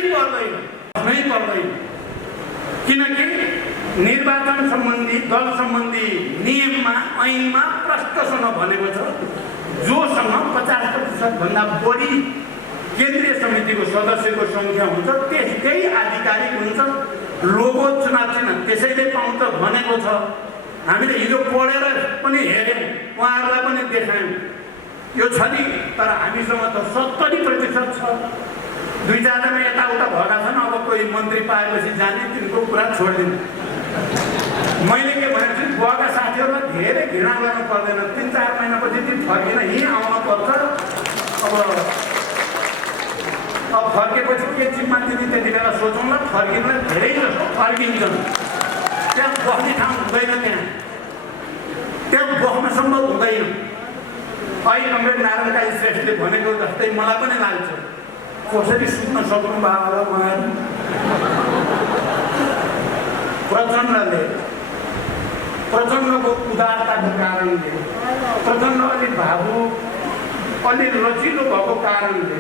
पर्दैन। किनकि निर्वाचन सम्बन्धी दल सम्बन्धी नियममा ऐनमा प्रष्टसँग भनेको छ जोसँग 50% भन्दा बढी केन्द्रीय समितिको सदस्यको सङ्ख्या हुन्छ त्यही आधिकारिक हुन्छ। लोगो चुनाव चिन्ह त्यसैले पाउँछ भनेको छ। हामीले हिजो पढेर पनि हेऱ्यौँ, उहाँहरूलाई पनि देखायौँ यो छ नि। तर हामीसँग त 70% छ। 2-4जना यताउता भएका छन्। अब कोही मन्त्री पाएपछि जाने, तिनको कुरा छोडिदिनु। मैले के भनेको छु, गएका साथीहरूलाई धेरै घृणा गर्नु पर्दैन। 3-4 महिनापछि ती फर्किन यहीँ आउन पर्छ। अब फर्केपछि के जिम्मा दिने त्यति बेला सोचौँ ल। फर्किनुलाई धेरै जस्तो फर्किन्छन्। त्यहाँ बस्ने ठाउँ हुँदैन, त्यहाँ बस्न सम्भव हुँदैन। अहिले कमरेड नारायण काजी श्रेष्ठले भनेको जस्तै मलाई पनि लाग्छ, कसरी सुत्न सक्नु भयो होला उहाँहरू। प्रचण्डको उदारताको कारणले, प्रचण्ड अलि भावुक अलि लचिलो भएको कारणले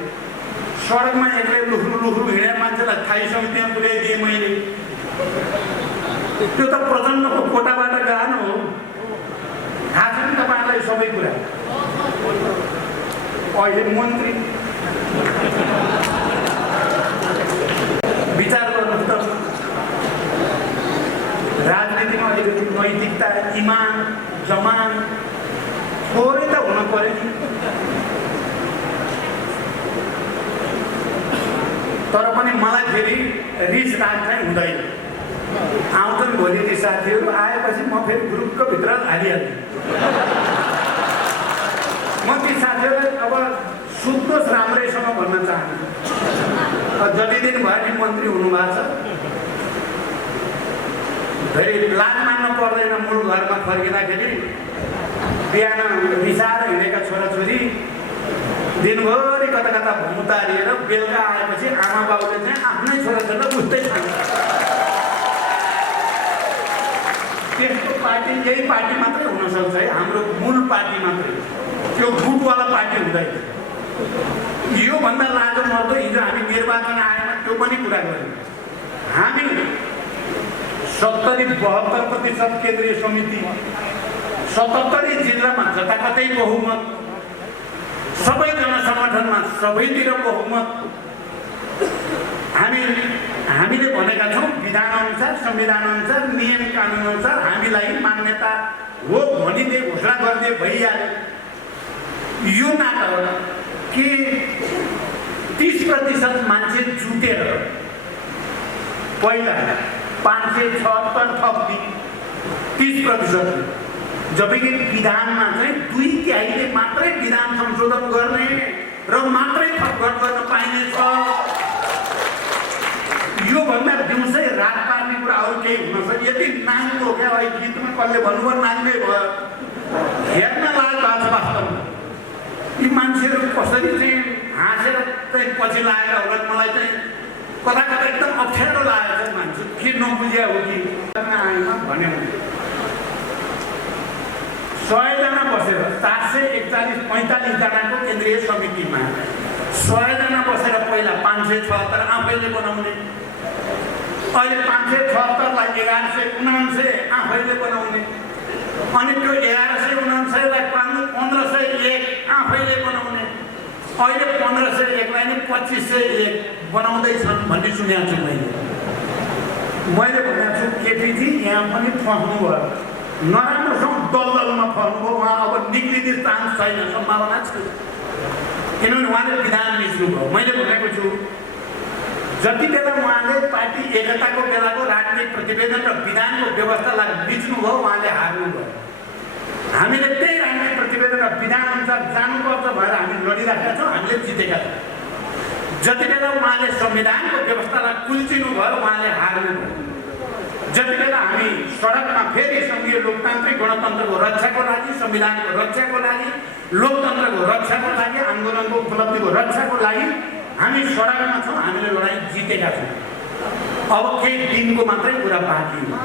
सडकमा एक्लै लुख्रु हिँडे मान्छेलाई थाई समितिमा पुर्याइदिएँ मैले। त्यो त प्रचण्डको कोटाबाट गानु हो। थाहा छ नि तपाईँलाई सबै कुरा। अहिले मन्त्री विचार गर्नुहोस् त, राजनीतिमा अलिकति नैतिकता, इमान, जमान थोरै त हुन पर्यो नि। तर पनि मलाई फेरि रिस राग चाहिँ हुँदैन। आउँछन् भोलि ती साथीहरू, आएपछि म फेरि ग्रुपको भित्र हालिहाल्छु। म ती साथीहरूलाई अब सुत्नुहोस् राम्रैसँग भन्न चाहन्छु। जति दिन भयो नि मन्त्री हुनुभएको छ, फेरि लाज मान्नु पर्दैन। मूल घरमा फर्किँदाखेरि बिहान रिसाएर हिँडेका छोराछोरी दिनभरि कता कता भुतारिएर बेलुका आएपछि आमा बाउले चाहिँ आफ्नै छोराछोरीलाई बुझ्दै खान्छ। त्यस्तो पार्टी यही पार्टी मात्रै हुनसक्छ है, हाम्रो मूल पार्टी मात्रै। त्यो गुटवाला पार्टी हुँदैन। योभन्दा लाजो मर्दो हिजो हामी निर्वाचन आएमा त्यो पनि कुरा गऱ्यौँ। हामी 70-72% केन्द्रीय समिति 77 जिल्लामा जताकतै बहुमत, सबै जनसङ्गठनमा सबैतिर बहुमत। हामीले भनेका छौँ विधान अनुसार, संविधान अनुसार, नियम कानुन अनुसार हामीलाई मान्यता हो भनिदिए, घोषणा गरिदिए भइहाल्यो। यो नाटक के 30% मान्छे जुटेर पहिला 576 थप्ने 30%, जबकि विधानमा चाहिँ 2/3 मात्रै विधान संशोधन गर्ने र मात्रै थपघट गर्न पाइने छ। यो भन्दा दिउँसै रात पार्ने कुरा अरू केही हुन सक्छ। यति नाङ्गो क्या है, गीतमा कसले भन्नुभयो नाङ्गै भयो, हेर्न लाज भएको छ वास्तवमा। यी मान्छेहरू कसरी चाहिँ हाँसेर चाहिँ पछि लागेर होला, मलाई चाहिँ कता कता एकदम अप्ठ्यारो लागेको छ। मान्छे के नबुझ्या हो कि आएमा भन्यो 100 जना बसेर 441-45 जनाको केन्द्रीय समितिमा 100 जना बसेर पहिला 576 आफैले बनाउने, अहिले 576लाई 1199 आफैले बनाउने, अनि त्यो 1199लाई 1501 आफैले बनाउने, अहिले 1501लाई नै 2501 बनाउँदैछन् भन्ने सुनेको छु मैले भनेको छु केपीजी यहाँ पनि फस्नु भयो, नराम्रोसँग दलदलमा फस्नु भयो। उहाँ अब निक्लिने चान्स छैन, सम्भावना छ, किनभने उहाँले विधान मिच्नुभयो। मैले भनेको छु जति बेला उहाँले पार्टी एकताको बेलाको राजनीतिक प्रतिवेदन र विधानको व्यवस्थालाई मिच्नुभयो, उहाँले हार्नुभयो। हामीले त्यही राजनीतिक प्रतिवेदन र विधान अनुसार जानुपर्छ भएर हामी लडिरहेका छौँ, हामीले जितेका छौँ। जति बेला उहाँले संविधानको व्यवस्थालाई कुल्चिनु भयो, उहाँले हार्नुभयो। जति बेला हामी सडकमा फेरि सङ्घीय लोकतान्त्रिक गणतन्त्रको रक्षाको लागि, संविधानको रक्षाको लागि, लोकतन्त्रको रक्षाको लागि, आन्दोलनको उपलब्धिको रक्षाको लागि हामी सडकमा छौँ, हामीले लडाइँ जितेका छौँ। अब केही दिनको मात्रै कुरा बाँकी हो।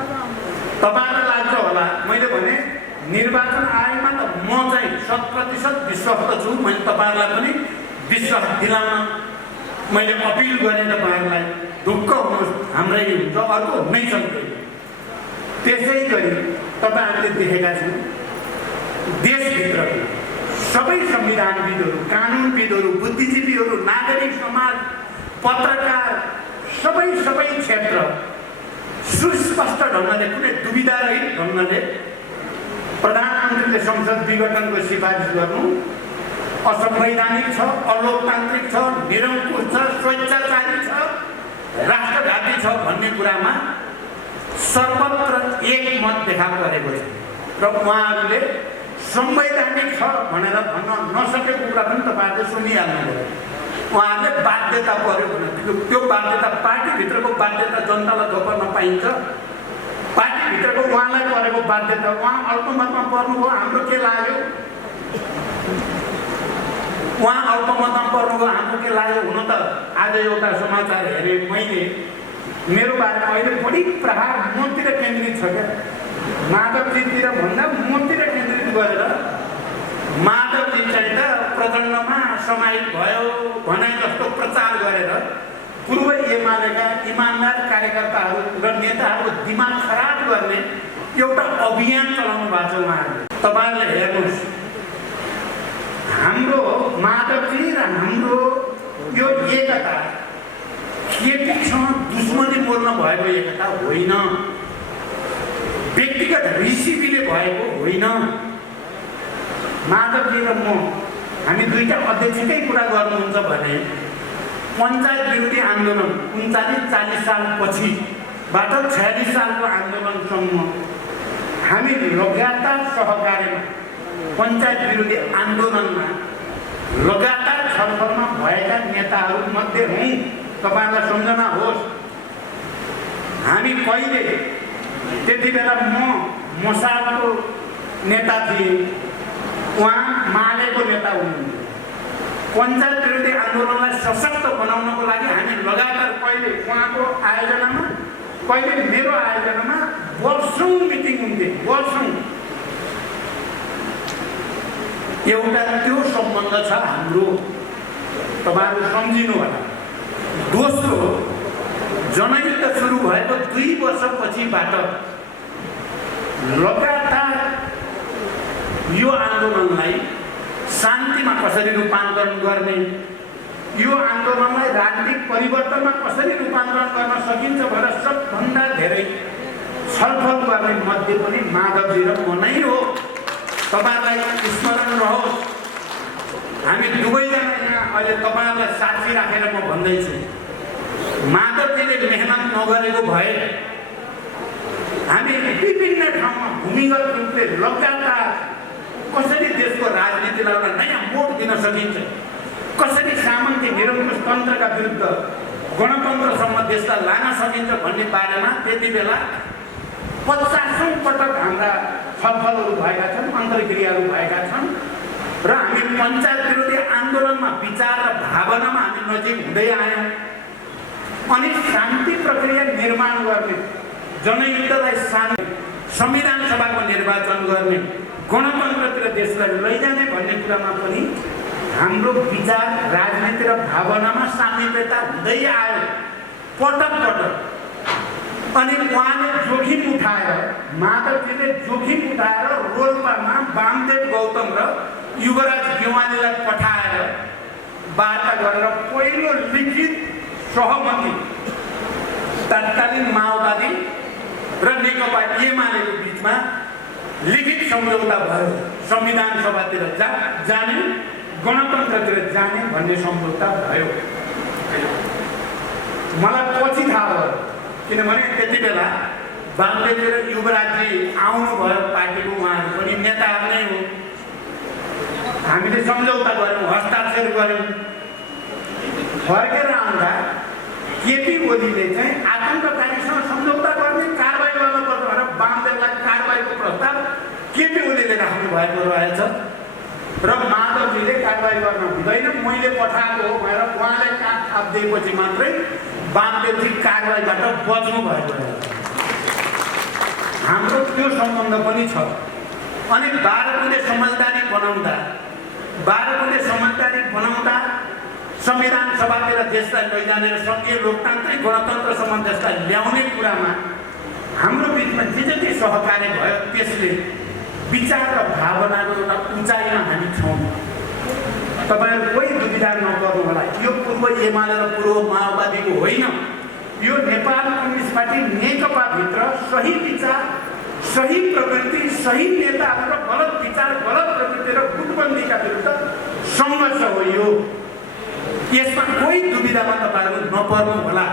तपाईँलाई लाग्छ होला, मैले भने निर्वाचन आयोगमा त म चाहिँ 100% विश्वस्त छु। मैले तपाईँहरूलाई पनि विश्वास दिलाउन मैले अपिल गरेँ तपाईँहरूलाई, ढुक्क हुनुहोस्, हाम्रै हुन्छ, अर्को हुनै सक्दैन। त्यसै गरी तपाईँहरूले देखेका छन् देशभित्रको सबै संविधानविदहरू, कानुनविदहरू, बुद्धिजीवीहरू, नागरिक समाज, पत्रकार, सबै क्षेत्र सुस्पष्ट ढङ्गले, कुनै दुविधारहित ढङ्गले प्रधानमन्त्रीले संसद विघटनको सिफारिस गर्नु असंवैधानिक छ, अलोकतान्त्रिक छ, निरङ्कुश छ, स्वेच्छाचारी छ, राष्ट्रघाती छ भन्ने कुरामा सर्वत्र एकमत देखा परेको छ। र उहाँहरूले संवैधानिक छ भनेर भन्न नसकेको कुरा पनि तपाईँहरूले सुनिहाल्नुभयो। उहाँहरूले बाध्यता पर्यो भने त्यो बाध्यता पार्टीभित्रको बाध्यता जनतालाई दोहोर्न पाइन्छ। पार्टीभित्रको उहाँलाई परेको बाध्यता, उहाँ अल्पमतमा पर्नुभयो, हाम्रो के लाग्यो? उहाँ अल्पमतमा पर्नुभयो, हाम्रो के लाग्यो? हुन त आज एउटा समाचार हेरेँ मैले, मेरो बारेमा अहिले बढी प्रहार मतिर केन्द्रित छ क्या, माधवजीतिर भन्दा मतिर केन्द्रित गरेर माधवजी चाहिँ त प्रचण्डमा समाहित भयो भने जस्तो प्रचार गरेर पूर्व एमालेका इमानदार कार्यकर्ताहरू र नेताहरूको दिमाग खराब गर्ने एउटा अभियान चलाउनु भएको छ उहाँहरूले। तपाईँहरूले हेर्नुहोस्, हाम्रो माधवजी र हाम्रो यो एकता केटीसँग दुश्मनी बोल्न भएको एकता होइन, व्यक्तिगत रिसिपीले भएको होइन। माधवजी र म हामी दुईटा अध्यक्षकै कुरा गर्नुहुन्छ भने पञ्चायत विरोधी आन्दोलन 39-40 सालपछिबाट 46 सालको आन्दोलनसम्म हामी लगातार सहकार्यमा पञ्चायत विरोधी आन्दोलनमा लगातार छलफलमा भएका नेताहरू मध्ये हौँ। तपाईँलाई सम्झना होस्, हामी कहिले त्यति बेला म मसालको नेता थिएँ, उहाँ मालेको नेता हुनुहुन्थ्यो। पञ्चायत विरोधी आन्दोलनलाई सशक्त बनाउनको लागि हामी लगातार कहिले उहाँको आयोजनामा, कहिले मेरो आयोजनामा वर्षौँ मिटिङ हुन्थे, वर्षौँ। एउटा त्यो सम्बन्ध छ हाम्रो, तपाईँहरू सम्झिनु होला। दोस्रो, जनयुद्ध सुरु भएको 2 वर्षपछिबाट लगातार यो आन्दोलनलाई शान्तिमा कसरी रूपान्तरण गर्ने, यो आन्दोलनलाई राजनीतिक परिवर्तनमा कसरी रूपान्तरण गर्न सकिन्छ भनेर सबभन्दा धेरै छलफल गर्ने मध्ये पनि माधवजी र म नै हो। तपाईहरुलाई स्मरण रहोस्, हामी दुवैजना यहाँ अहिले तपाईहरुलाई साक्षी राखेर म भन्दैछु, माधवजीले मेहनत नगरेको भए हामी विभिन्न ठाउँमा भूमिगत रूपले लगातार कसरी देशको राजनीतिलाई एउटा नयाँ मोड दिन सकिन्छ, कसरी सामन्ती निरङ्कुश तन्त्रका विरुद्ध गणतन्त्रसम्म देशलाई लान सकिन्छ भन्ने बारेमा त्यति बेला 50औं पटक हाम्रा छलफलहरू भएका छन्, अन्तर्क्रियाहरू भएका छन् र हामी पञ्चायत विरोधी आन्दोलनमा विचार र भावनामा हामी नजिक हुँदै आयौँ। अनि शान्ति प्रक्रिया निर्माण गर्ने, जनयुद्धलाई शान्ति, संविधान सभाको निर्वाचन गर्ने, गणतन्त्रतिर देशलाई लैजाने भन्ने कुरामा पनि हाम्रो विचार, राजनीति र भावनामा सामिप्यता हुँदै आयो पटक पटक। अनि उहाँले जोखिम उठाएर, माधवजीले जोखिम उठाएर रोल्पामा वामदेव गौतम र युवराज गेवालीलाई पठाएर वार्ता गरेर पहिलो लिखित सहमति तत्कालीन माओवादी र नेकपा एमालेको बिचमा लिखित सम्झौता भयो। संविधान सभातिर जाने, गणतन्त्रतिर जाने भन्ने सम्झौता भयो। मलाई पछि थाहा भयो, किनभने त्यति बेला वामदेवजी र युवराजजी आउनुभयो पार्टीको, उहाँहरू पनि नेताहरू नै हो। हामीले सम्झौता गऱ्यौँ, हस्ताक्षर गऱ्यौँ। फर्केर आउँदा केपी ओलीले चाहिँ आतङ्ककारीसँग सम्झौता गर्ने, कारबाही गर्नुपर्छ भनेर वामदेवलाई कारबाहीको प्रस्ताव केपी ओलीले राख्नु भएको रहेछ र माधवजीले कारबाही गर्न हुँदैन, मैले पठाएको हो भनेर उहाँले काट थापिदिएपछि मात्रै वामदेवजी कारबाहीबाट बच्नु भएको रहेछ। हाम्रो त्यो सम्बन्ध पनि छ। अनि 12 बुँदे समझदारी बनाउँदा संविधान सभातिर देशलाई लैजाने र सङ्घीय लोकतान्त्रिक गणतन्त्रसम्म देशलाई ल्याउने कुरामा हाम्रो बिचमा जे जति सहकार्य भयो त्यसले विचार र भावनाको एउटा उचाइमा हामी छौँ। तपाईहरु कोही दुविधा नगर्नु होला, यो पूर्व एमाले र पूर्व माओवादीको होइन, यो नेपाल कम्युनिस्ट पार्टी नेकपा भित्र सही विचार, सही प्रवृत्ति, सही नेताहरू र गलत विचार, गलत प्रवृत्ति र गुटबन्दीका विरुद्ध सङ्घर्ष हो। यो यसमा कोही दुविधामा तपाईहरु नपर्नु होला।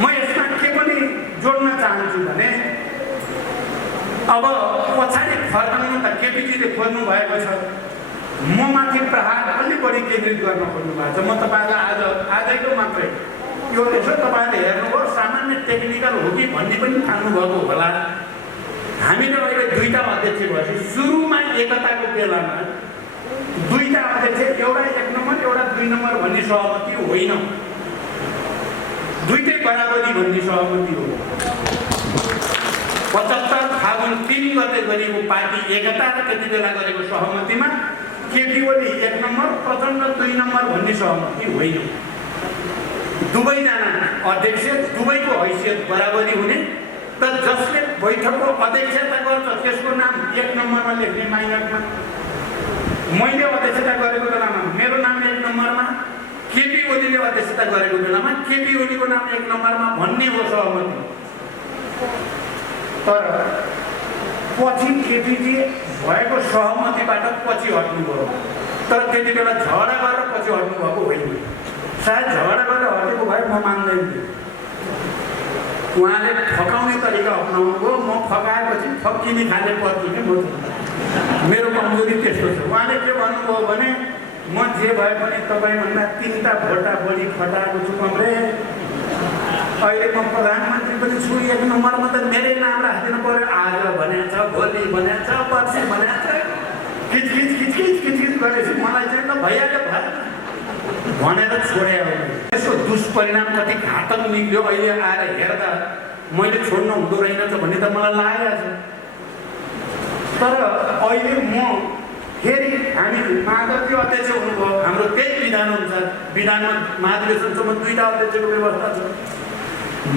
म यसमा के पनि जोड्न चाहन्छु भने अब पछाडि फर्काउनु त केपीजीले खोज्नु भएको छ, म माथि प्रहार अलि बढी केन्द्रित गर्न खोज्नु भएको छ। म तपाईहरुलाई आजैको मात्रै यो यसो तपाईहरुले हेर्नुभयो, सामान्य टेक्निकल हो कि भन्ने पनि ठान्नु भएको होला। हामीले अहिले दुईटा अध्यक्ष भएपछि सुरुमा एकताको बेलामा दुईटा अध्यक्ष, एउटा 1 नम्बर एउटा 2 नम्बर भन्ने सहमति होइन, दुईटै बराबरी भन्ने सहमति हो। 75 फागुन 3 गते गरिएको पार्टी एकता र त्यति बेला गरेको सहमतिमा केपी ओली 1 नम्बर, प्रचण्ड 2 नम्बर भन्ने सहमति होइन। दुवैजना अध्यक्ष, दुवैको हैसियत बराबरी हुने र जसले बैठकको अध्यक्षता गर्छ त्यसको नाम 1 नम्बरमा लेख्ने माइनटमा, मैले अध्यक्षता गरेको बेलामा मेरो नाम 1 नम्बरमा, केपी ओलीले अध्यक्षता गरेको बेलामा केपी ओलीको नाम 1 नम्बरमा भन्ने हो सहमति। तर पछि केपीजी भएको सहमतिबाट पछि हट्नुभयो, तर त्यति बेला झगडा गरेर पछि हट्नुभएको होइन। सायद झगडा गरेर हटेको भए म मान्दैन थिएँ। उहाँले फकाउने तरिका अप्नाउनु भयो, म फकाएपछि फक्किने खाले पर्छु कि मेरो कमजोरी त्यस्तो छ। उहाँले के भन्नुभयो भने म जे भए पनि तपाईँभन्दा 3टा भोटा बढी खटाएको छु कमरे, अहिले म प्रधानमन्त्री पनि छु, 1 नम्बरमा त मेरै नाम राखिदिनु पर्यो। आज भनेको छ, भोलि भनेको छ, पर्सि भनेको छ, किचकिच गरेपछि मलाई चाहिँ त भइहाल्यो भनेर छोडे। यसको दुष्परिणाम कति घातक निक्ल्यो अहिले आएर हेर्दा मैले छोड्नु हुँदो रहेनछ भन्ने त मलाई लागेको छ। तर अहिले म फेरि हामी माधवजी अध्यक्ष हुनुभयो, हाम्रो त्यही विधान अनुसार, विधानमा महाधिवेशनसम्म 2टा अध्यक्षको व्यवस्था छ।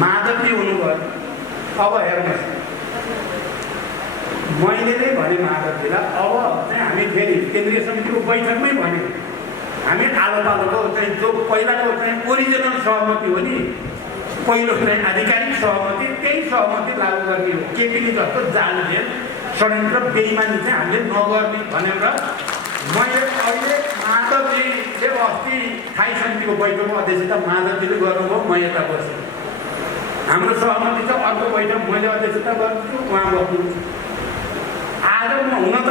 माधवजी हुनुभयो, अब हेर्नुहोस् मैले नै भने माधवजीलाई अब चाहिँ हामी फेरि केन्द्रीय समितिको बैठकमै भन्यो हामी आलो पालोको चाहिँ जो पहिलाको चाहिँ ओरिजिनल सहमति हो नि पहिलो चाहिँ आधिकारिक सहमति त्यही सहमति लागू गर्ने हो। केपीले जस्तो जालझेल षड्यन्त्र बेइमानी चाहिँ हामीले नगर्ने भनेर मैले अहिले माधवजीले अस्ति स्थायी समितिको बैठकको अध्यक्षता माधवजीले गर्नुभयो, म यता बसेँ। हाम्रो सहमति छ अर्को बैठक मैले अध्यक्षता गर्छु, उहाँ बस्नुहुन्छ। आज म हुन त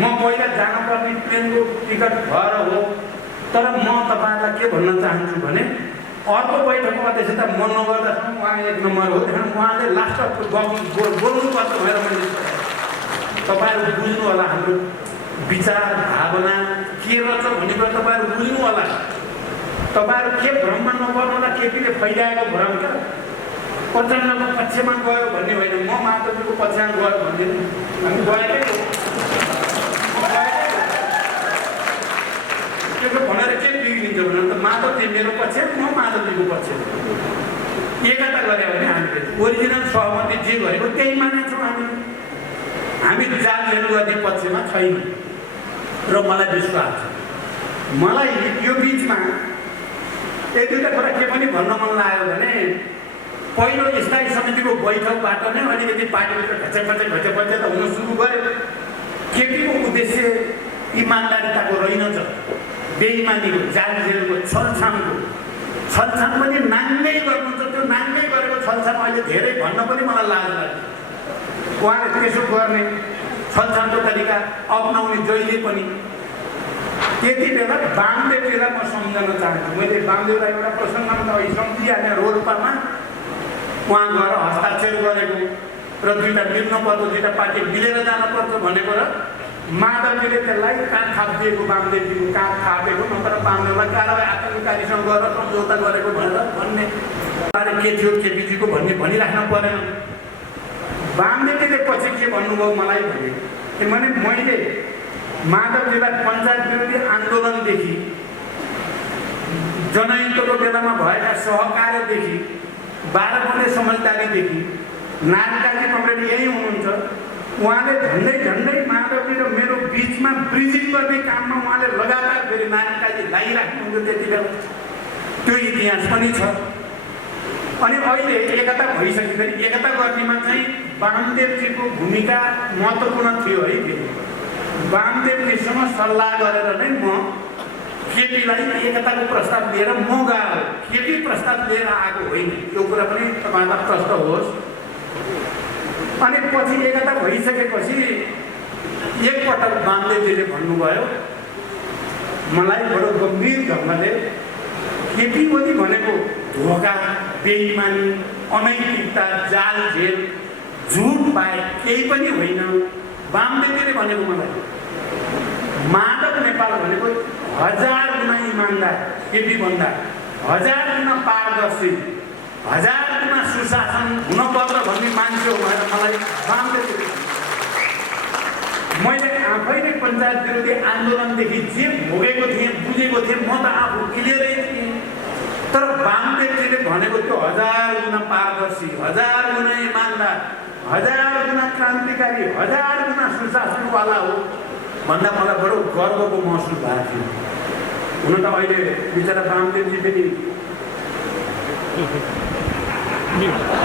म पहिला जानुपर्ने ट्रेनको टिकट भएर हो, तर म तपाईँलाई के भन्न चाहन्छु भने अर्को बैठकको अध्यक्षता म नगर्दासम्म उहाँ एक नम्बर हो। त्यहाँदेखि उहाँले लास्ट बोल्नुपर्छ भनेर मैले तपाईँहरू बुझ्नु होला हाम्रो विचार भावना के रहेछ भन्ने कुरा तपाईँहरू बुझ्नु होला। तपाईँहरू के भ्रममा नपर्नु होला, केपीले फैलाएको भ्रम क्या प्रचण्डको पक्षमा गयो भन्ने होइन, म माधवजीको पक्षमा गयो भन्ने हामी गएकै हो। त्यो भनेर के बिग्रिन्छ भने त माधवजी मेरो पक्ष, म माधवजीको पक्ष। एकता गऱ्यो भने हामीले ओरिजिनल सहमति जे गरेको त्यही मानेछौँ। हामी जालझेल गर्ने पक्षमा छैन र मलाई विश्वास छ। मलाई यो बिचमा एक दुईवटा कुरा के पनि भन्न मन लाग्यो भने पहिलो स्थायी समितिको बैठकबाट नै अलिकति पार्टीभित्र घचपच त हुन सुरु गर्यो। केपीको उद्देश्य इमान्दारिताको रहेनछ, बेइमानीको, जालझेलको, छलछाम पनि नाङ्गै गर्नुहुन्छ। त्यो नाङ्गै गरेको छलछाम अहिले धेरै भन्न पनि मलाई लाज लाग्छ। उहाँले त्यसो गर्ने छलछामको तरिका अपनाउने जहिले पनि। त्यति बेला वामदेवजीलाई म सम्झन चाहन्छु। मैले वामदेवलाई एउटा प्रसङ्गमा त अहिले सम्झिहालेँ, रोल्पामा उहाँ गएर हस्ताक्षर गरेको र दुईवटा मिल्न पर्छ, दुईवटा पार्टी मिलेर जानुपर्छ भनेको र माधवजीले त्यसलाई कान थापिदिएको, वामदेवजीको कान थापेको, नत्र वामदेवलाई कारवाही आतङ्ककारीसँग गएर सम्झौता गरेको भनेर भन्ने के थियो केपीजीको भन्ने भनिराख्नु परेन। वामदेवजीले पछि के भन्नुभयो मलाई भने किनभने मैले माधवजीलाई पञ्चायत विरोधी आन्दोलनदेखि जनयुद्धको बेलामा भएका सहकार्यदेखि 12 बुँदे समझदारीदेखि नारायणकाजी कमरेड यही हुनुहुन्छ। उहाँले झन्डै माधवजी र मेरो बिचमा ब्रिजिङ गर्ने काममा उहाँले लगातार फेरि नारायणकाजी लागिराख्नुहुन्थ्यो त्यति बेला। त्यो इतिहास पनि छ। अनि अहिले एकता भइसकेपछि एकता गर्नेमा चाहिँ वामदेवजीको भूमिका महत्त्वपूर्ण थियो है। वामदेवजीसँग सल्लाह गरेर नै म केपीलाई एकताको प्रस्ताव लिएर म गएको, केपी प्रस्ताव लिएर आएको होइन। यो कुरा पनि तपाईँलाई प्रश्न होस्। अनि पछि एकता भइसकेपछि एकपटक वामदेवजीले भन्नुभयो मलाई बडो गम्भीर ढङ्गले, केपी पनि भनेको धोका, बेइमानी, अनैतिकता, जालझेल, झुट बाहेक केही पनि होइन। वामदेवजीले भनेको मलाई माधव नेपाल भनेको 1000 गुणा इमान्दार, केपी भन्दा 1000 गुणा पारदर्शी, 1000 गुणा सुशासन हुनुपर्छ भन्ने मान्छे हो भनेर मलाई वामदेवजीले। मैले आफैले पञ्चायत विरोधी आन्दोलनदेखि जे भोगेको थिएँ, बुझेको थिएँ, म त आफू क्लियरै थिएँ। तर वामदेवजीले भनेको त्यो 1000 गुणा पारदर्शी, 1000 गुणा इमान्दार, 1000 गुणा क्रान्तिकारी, 1000 गुणा सुशासनवाला हो भन्दा मलाई बडो गर्वको महसुस भएको थियो। हुन त अहिले बिचरा वामदेवजी पनि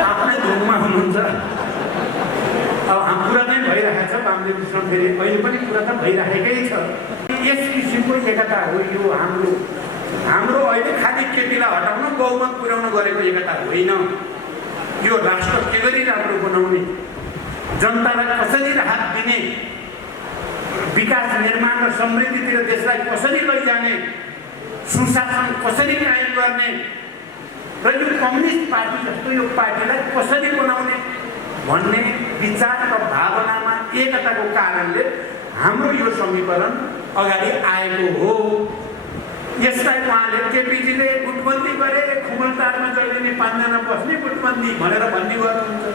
आफ्नै धुनमा हुनुहुन्छ। अब हाम्रो कुरा नै भइरहेको छ वामदेवजीसँग, फेरि अहिले पनि कुरा त भइरहेकै छ। यस किसिमको एकता हो यो हाम्रो अहिले खालि केपीलाई हटाउन बहुमत पुर्याउन गरेको एकता होइन। यो राष्ट्र के गरी राम्रो बनाउने, जनतालाई कसरी राहत दिने, विकास निर्माण र समृद्धितिर देशलाई कसरी लैजाने, सुशासन कसरी कायम गर्ने र यो कम्युनिस्ट पार्टी जस्तो यो पार्टीलाई कसरी बनाउने भन्ने विचार र भावनामा एकताको कारणले हाम्रो यो समीकरण अगाडि आएको हो। यसलाई उहाँले केपीजीले गुटबन्दी गरे, खुमलटारमा जहिले नि 5 जना बस्ने गुटबन्दी भनेर भन्ने गर्नुहुन्छ।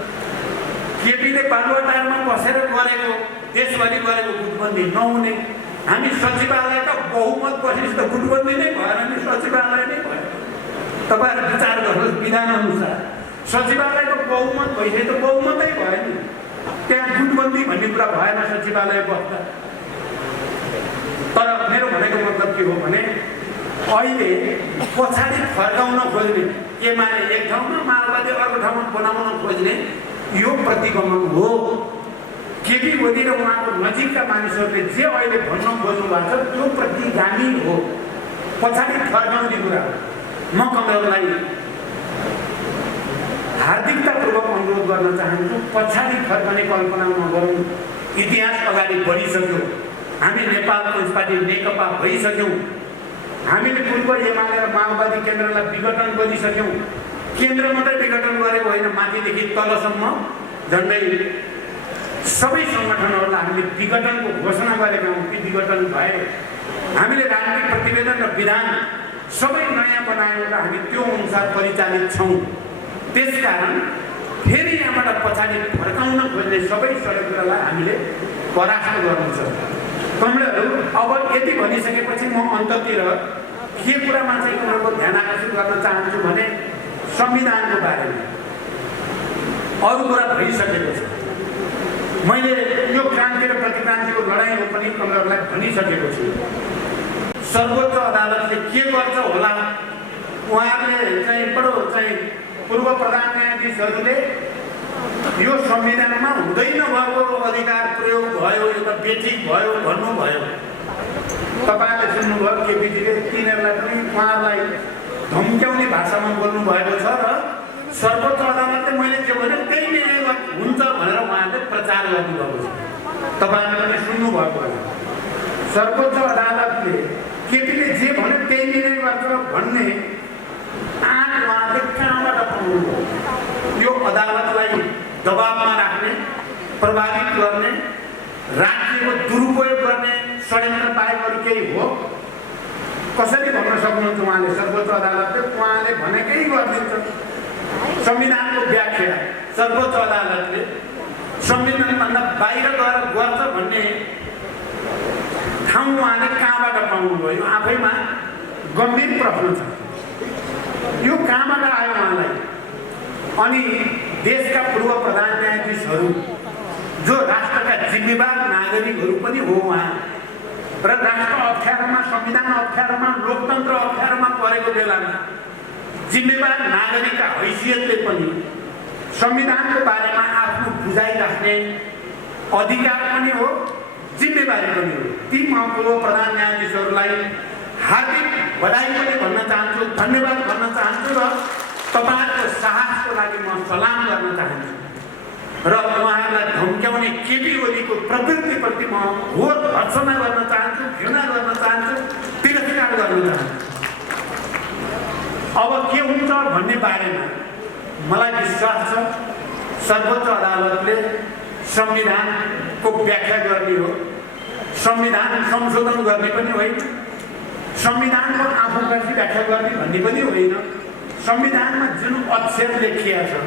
केपीले बालुवाटारमा बसेर गरेको, देशभरि गरेको गुटबन्दी नहुने। हामी सचिवालयका बहुमत बसेपछि त गुटबन्दी नै भएन नि, सचिवालय नै भयो। तपाईँहरू विचार गर्नुहोस्, विधान अनुसार सचिवालयको बहुमत भइसके त बहुमतै भयो नि। त्यहाँ गुटबन्दी भन्ने कुरा भएन सचिवालय बस्दा। तर मेरो भनेको मतलब के हो भने अहिले पछाडि फर्काउन खोज्ने एमाले एक ठाउँमा माओवादी अर्को ठाउँमा बनाउन खोज्ने यो प्रतिगमन हो। केपी ओली र उहाँको नजिकका मानिसहरूले जे अहिले भन्न खोज्नु भएको छ त्यो प्रतिगामी हो, पछाडि फर्काउने कुरा हो। म कमरेडलाई हार्दिकतापूर्वक अनुरोध गर्न चाहन्छु, पछाडि फर्कने कल्पना नगरौँ। इतिहास अगाडि बढिसक्यो, हामी नेपाल कम्युनिस्ट पार्टी नेकपा भइसक्यौँ, हामीले पूर्व एमाले र माओवादी केन्द्रलाई विघटन गरिसक्यौँ। केन्द्र मात्रै विघटन गरेको होइन, माथिदेखि तलसम्म झन्डै सबै सङ्गठनहरूलाई हामीले विघटनको घोषणा गरेका हौँ। ती विघटन भए हामीले राजनीतिक प्रतिवेदन र विधान सबै नयाँ बनायौँ र हामी त्यो अनुसार परिचालित छौँ। त्यसकारण फेरि यहाँबाट पछाडि फर्काउन खोज्ने सबै षड्यन्त्रलाई हामीले परास्त गर्नु छ। कमरेडहरू, अब यति भनिसकेपछि म अन्ततिर के कुरामा चाहिँ उनीहरूको ध्यान आकर्षित गर्न चाहन्छु भने संविधानको बारेमा अरू कुरा भइसकेको छ। मैले यो क्रान्ति र प्रतिक्रान्तिको लडाइँ हो पनि कमरेडहरूलाई भनिसकेको छु। सर्वोच्च अदालतले के गर्छ होला, उहाँहरूले चाहिँ बडो चाहिँ पूर्व प्रधान न्यायाधीशहरूले यो संविधानमा हुँदैन भएको अधिकार प्रयोग भयो, यो त बेठिक भयो भन्नुभयो। तपाईँहरूले सुन्नुभयो केपीजीले तिनीहरूलाई पनि उहाँलाई धम्क्याउने भाषामा बोल्नु भएको छ र सर्वोच्च अदालतले मैले जे भने त्यही निर्णय हुन्छ भनेर उहाँले प्रचार गर्नुभएको छ। तपाईँहरूले पनि सुन्नुभएको होला। सर्वोच्च अदालतले केपीले जे भने त्यही निर्णय गर्छ भन्ने आँट उहाँले कहाँबाट पाउनुभयो? यो अदालतलाई दबावमा राख्ने, प्रभावित गर्ने, राज्यको दुरुपयोग गर्ने षड्यन्त्र बाहेक अरू केही हो? कसरी भन्न सक्नुहुन्छ उहाँले? सर्वोच्च अदालतले उहाँले भनेकै गरिदिन्छ। संविधानको व्याख्या सर्वोच्च अदालतले संविधानभन्दा बाहिर गएर गर्छ भन्ने ठाउँ उहाँले कहाँबाट पाउनुभयो? यो आफैमा गम्भीर प्रश्न छ। यो कहाँबाट आयो उहाँलाई? अनि देशका पूर्व प्रधान न्यायाधीशहरू जो राष्ट्रका जिम्मेवार नागरिकहरू पनि हो उहाँ, र राष्ट्र अप्ठ्यारोमा, संविधान अप्ठ्यारोमा, लोकतन्त्र अप्ठ्यारोमा परेको बेलामा जिम्मेवार नागरिकका हैसियतले पनि संविधानको बारेमा आफ्नो बुझाइ राख्ने अधिकार पनि हो, जिम्मेवारी पनि हो। ती म पूर्व प्रधान न्यायाधीशहरूलाई हार्दिक बधाई पनि भन्न चाहन्छु, धन्यवाद भन्न चाहन्छु र तपाईँहरूको साहसको लागि म सलाम गर्न चाहन्छु। र उहाँहरूलाई धम्क्याउने केपी ओलीको प्रवृत्तिप्रति म घोर भर्त्सना गर्न चाहन्छु, घृणा गर्न चाहन्छु, तिरस्कार गर्न चाहन्छु। अब के हुन्छ भन्ने बारेमा मलाई विश्वास छ सर्वोच्च अदालतले संविधानको व्याख्या गर्ने हो, संविधान संशोधन गर्ने पनि होइन, संविधानको आफूपछि व्याख्या गर्ने भन्ने पनि होइन। संविधानमा जुन अक्षर लेखिया छ,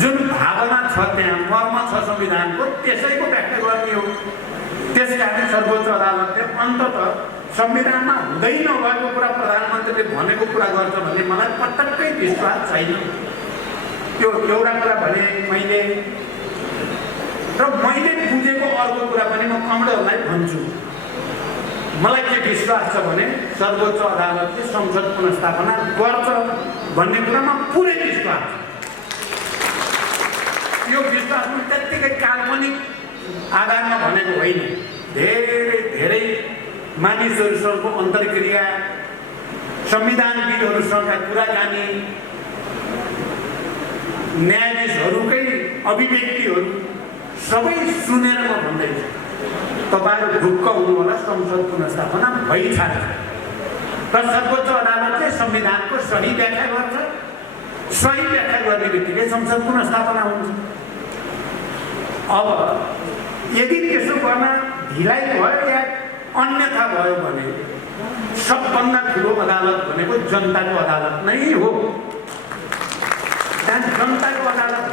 जुन भावना छ, त्यहाँ मर्म छ संविधानको, त्यसैको व्याख्या गर्ने हो। त्यसकारण सर्वोच्च अदालतले अन्ततः संविधानमा हुँदैन भएको कुरा प्रधानमन्त्रीले भनेको कुरा गर्छ भन्ने मलाई पटक्कै विश्वास छैन। त्यो एउटा कुरा भने मैले बुझेको अर्को कुरा पनि म कमरेडहरूलाई भन्छु। मलाई के विश्वास छ भने सर्वोच्च अदालतले संसद पुनर्स्थापना गर्छ भन्ने कुरामा पुरै विश्वास छ। यो विश्वास पनि त्यत्तिकै काल्पनिक आधारमा भनेको होइन। धेरै धेरै मानिसहरूसँगको अन्तर्क्रिया, संविधानविदहरूसँगका कुराकानी, न्यायाधीशहरूकै अभिव्यक्तिहरू सबै सुनेर म भन्दैछु, तपाईँहरू ढुक्क हुनु होला, संसद पुनर्स्थापना भइसक्यो र सर्वोच्च अदालतले संविधानको सही व्याख्या गर्छ। सही व्याख्या गर्ने बित्तिकै संसद पुनर्स्थापना हुन्छ। अब यदि त्यसो गर्न ढिलाइ भयो या अन्यथा भयो भने सबभन्दा ठुलो अदालत भनेको जनताको अदालत नै हो। त्यहाँ जनताको अदालत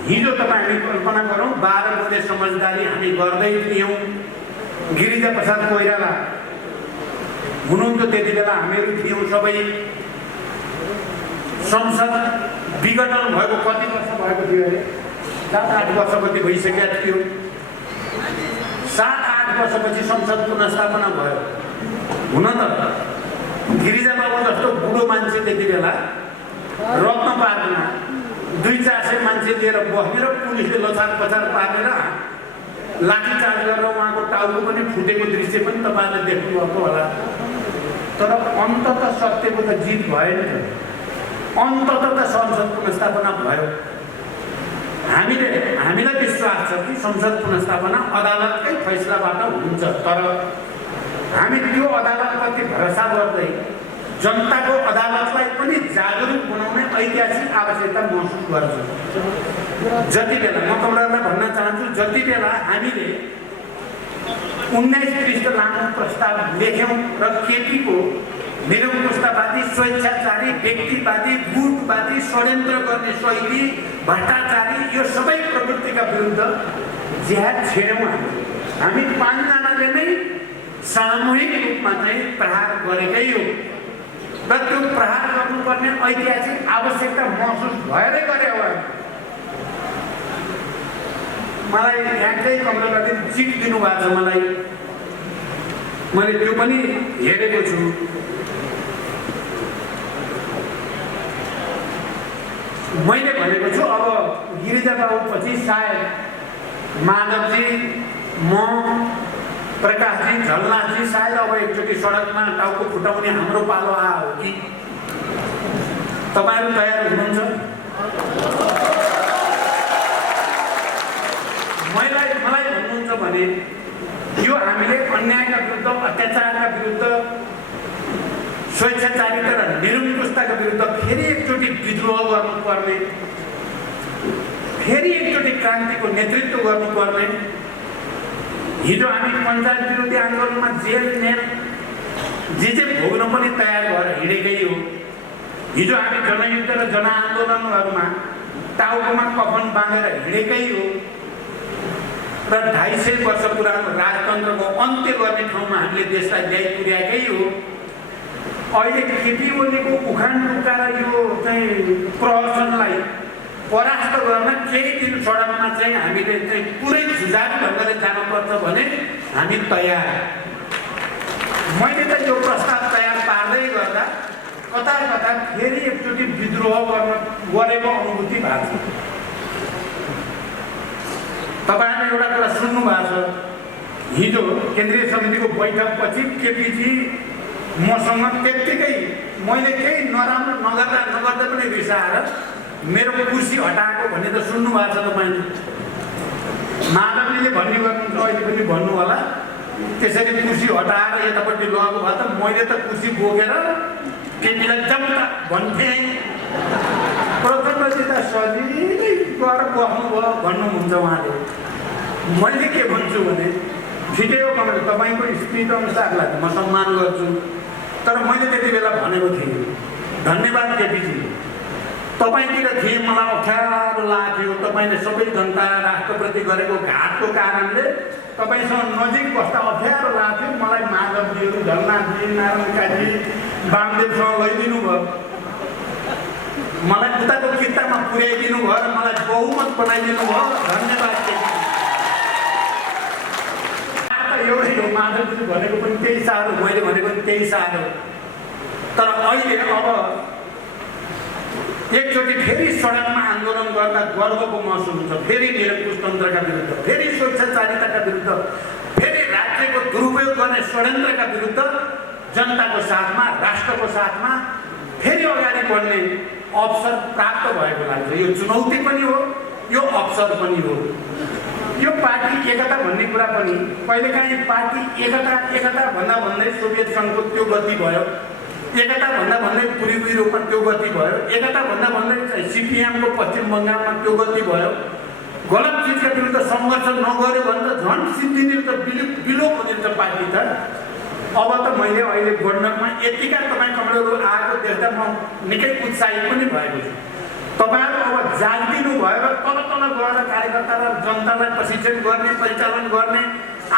हिजो तपाईँ हामी कल्पना गरौँ, 12 बुँदे समझदारी हामी गर्दै थियौँ। गिरिजा प्रसाद कोइराला हुनुहुन्थ्यो त्यति बेला, हामीहरू थियौँ सबै। संसद विघटन भएको कति वर्ष भएको थियो अरे? 7-8 वर्षपछि भइसकेका थियो। 7-8 वर्षपछि संसद पुनर्स्थापना भयो। हुन त गिरिजाबाबु जस्तो बुढो मान्छे त्यति बेला रत्न पार्कमा 200-400 मान्छे लिएर बस्ने र पुलिसले लछार पछार पारेर लाठीचार्ज गरेर उहाँको टाउको पनि फुटेको दृश्य पनि तपाईँले देख्नुभएको होला। तर अन्ततः सत्यको त जित भयो नि त। अन्ततः त संसद पुनर्स्थापना भयो। हामीलाई विश्वास छ कि संसद पुनर्स्थापना अदालतकै फैसलाबाट हुन्छ। तर हामी त्यो अदालतप्रति भरोसा गर्दै जनताको अदालतलाई पनि जागरुक बनाउने ऐतिहासिक आवश्यकता महसुस गर्छौँ। जति बेला म तपाईँहरूलाई भन्न चाहन्छु, जति बेला हामीले 19 पृष्ठ लामो प्रस्ताव लेख्यौँ र केपीको निरङ्कुशतावादी, स्वेच्छाचारी, व्यक्तिवादी, गुटवादी, षड्यन्त्र गर्ने शैली, भ्रष्टाचारी यो सबै प्रवृत्तिका विरुद्ध जिहाद छेड्यौँ। हामी 5 जनाले नै सामूहिक रूपमा चाहिँ प्रहार गरेकै हो र त्यो प्रहार गर्नुपर्ने ऐतिहासिक आवश्यकता महसुस भएरै गरे हो। मलाई ठ्याक्कै कमरेलाले जित दिनुभएको छ। मैले त्यो पनि हेरेको छु। मैले भनेको छु अब गिरिजाबाबुपछि सायद माधवजी, म, प्रकाशजी, झलनाथजी सायद अब एकचोटि सडकमा टाउको फुटाउने हाम्रो पालो आयो कि तपाईँहरू तयार हुनुहुन्छ? मलाई भन्नुहुन्छ भने यो हामीले अन्यायका विरुद्ध, अत्याचारका विरुद्ध, स्वेच्छाचारिता र निरङ्कुशताका विरुद्ध फेरि एकचोटि विद्रोह गर्नुपर्ने, फेरि एकचोटि क्रान्तिको नेतृत्व गर्नुपर्ने। हिजो हामी पञ्चायत विरोधी आन्दोलनमा जेल नेल जे भोग्न पनि तयार भएर हिँडेकै हो। हिजो हामी जनयुद्ध र जनआन्दोलनहरूमा टाउकोमा कफन बाँधेर हिँडेकै हो र 250 वर्ष पुरानो राजतन्त्रको अन्त्य गर्ने ठाउँमा हामीले देशलाई ल्याइ पुर्याएकै हो। अहिले केपी ओलीको उखान टुक्का र यो चाहिँ प्रहसनलाई परास्त गर्न केही दिन सडकमा चाहिँ हामीले चाहिँ पुरै झुझारू ढङ्गले जानुपर्छ भने हामी तयार। मैले त यो प्रस्ताव तयार पार्दै गर्दा कता कता फेरि एकचोटि विद्रोह गरेको अनुभूति भएको छ। तपाईँहरूले एउटा कुरा सुन्नु भएको छ, हिजो केन्द्रीय समितिको बैठकपछि केपीजी मसँग त्यत्तिकै मैले केही नराम्रो नगर्दा पनि रिसाएर मेरो कुर्सी हटाएको भन्ने त सुन्नु भएको छ तपाईँले। माधवले भन्ने गर्नुहुन्छ, अहिले पनि भन्नु होला, त्यसरी कुर्सी हटाएर यतापट्टि लगेको भए त मैले त कुर्सी बोकेर केपीलाई जम्ता भन्थेँ। प्रचण्डजी त सजिलै गएर बस्नुभयो भन्नुहुन्छ उहाँले। मैले के भन्छु भने ठिकै हो, मलाई तपाईँको स्पिच अनुसारलाई म सम्मान गर्छु। तर मैले त्यति बेला भनेको थिएँ, धन्यवाद केपीजी, तपाईँतिर थिएँ, मलाई अप्ठ्यारो लाग्थ्यो। तपाईँले सबै जनता राष्ट्रप्रति गरेको घातको कारणले तपाईँसँग नजिक बस्दा अप्ठ्यारो लाग्थ्यो। मलाई माधवजीहरू, झलनाथजी, नारायणकाजी, वामदेवसँग लैदिनु भयो, मलाई उताको किताबमा पुर्याइदिनु भयो र मलाई बहुमत बनाइदिनु भयो। धन्यवाद केपी। एउटै हो, माधवजीले भनेको पनि त्यही साह्रो, मैले भनेको पनि त्यही साह्रो। तर अहिले अब एकचोटि फेरि सडकमा आन्दोलन गर्दा गर्वको महसुस हुन्छ। फेरि निरङ्कुश तन्त्रका विरुद्ध, फेरि स्वेच्छाचारिताका विरुद्ध, फेरि राज्यको दुरुपयोग गर्ने षड्यन्त्रका विरुद्ध जनताको साथमा, राष्ट्रको साथमा फेरि अगाडि बढ्ने अवसर प्राप्त भएको लाग्छ। यो चुनौती पनि हो, यो अवसर पनि हो। यो पार्टी एकता भन्ने कुरा पनि कहिलेकाहीँ पार्टी एकता भन्दै सोभियत सङ्घको त्यो गति भयो, एकता भन्दै पूर्वी रूपमा त्यो गति भयो, एकता भन्दै सिपिएमको पश्चिम बङ्गालमा त्यो गति भयो। गलत चिजका विरुद्ध सङ्घर्ष नगर्यो भने त झन् सिद्धिने त विलोप हुने पार्टी त। अब त मैले अहिले गण्डकमा यतिका तपाईँ कमरेहरू आएको देख्दा म निकै उत्साहित पनि भएको छु। तपाईँहरू अब जागिदिनु भयो र तल गएर कार्यकर्ता र जनतालाई प्रशिक्षण गर्ने, परिचालन गर्ने,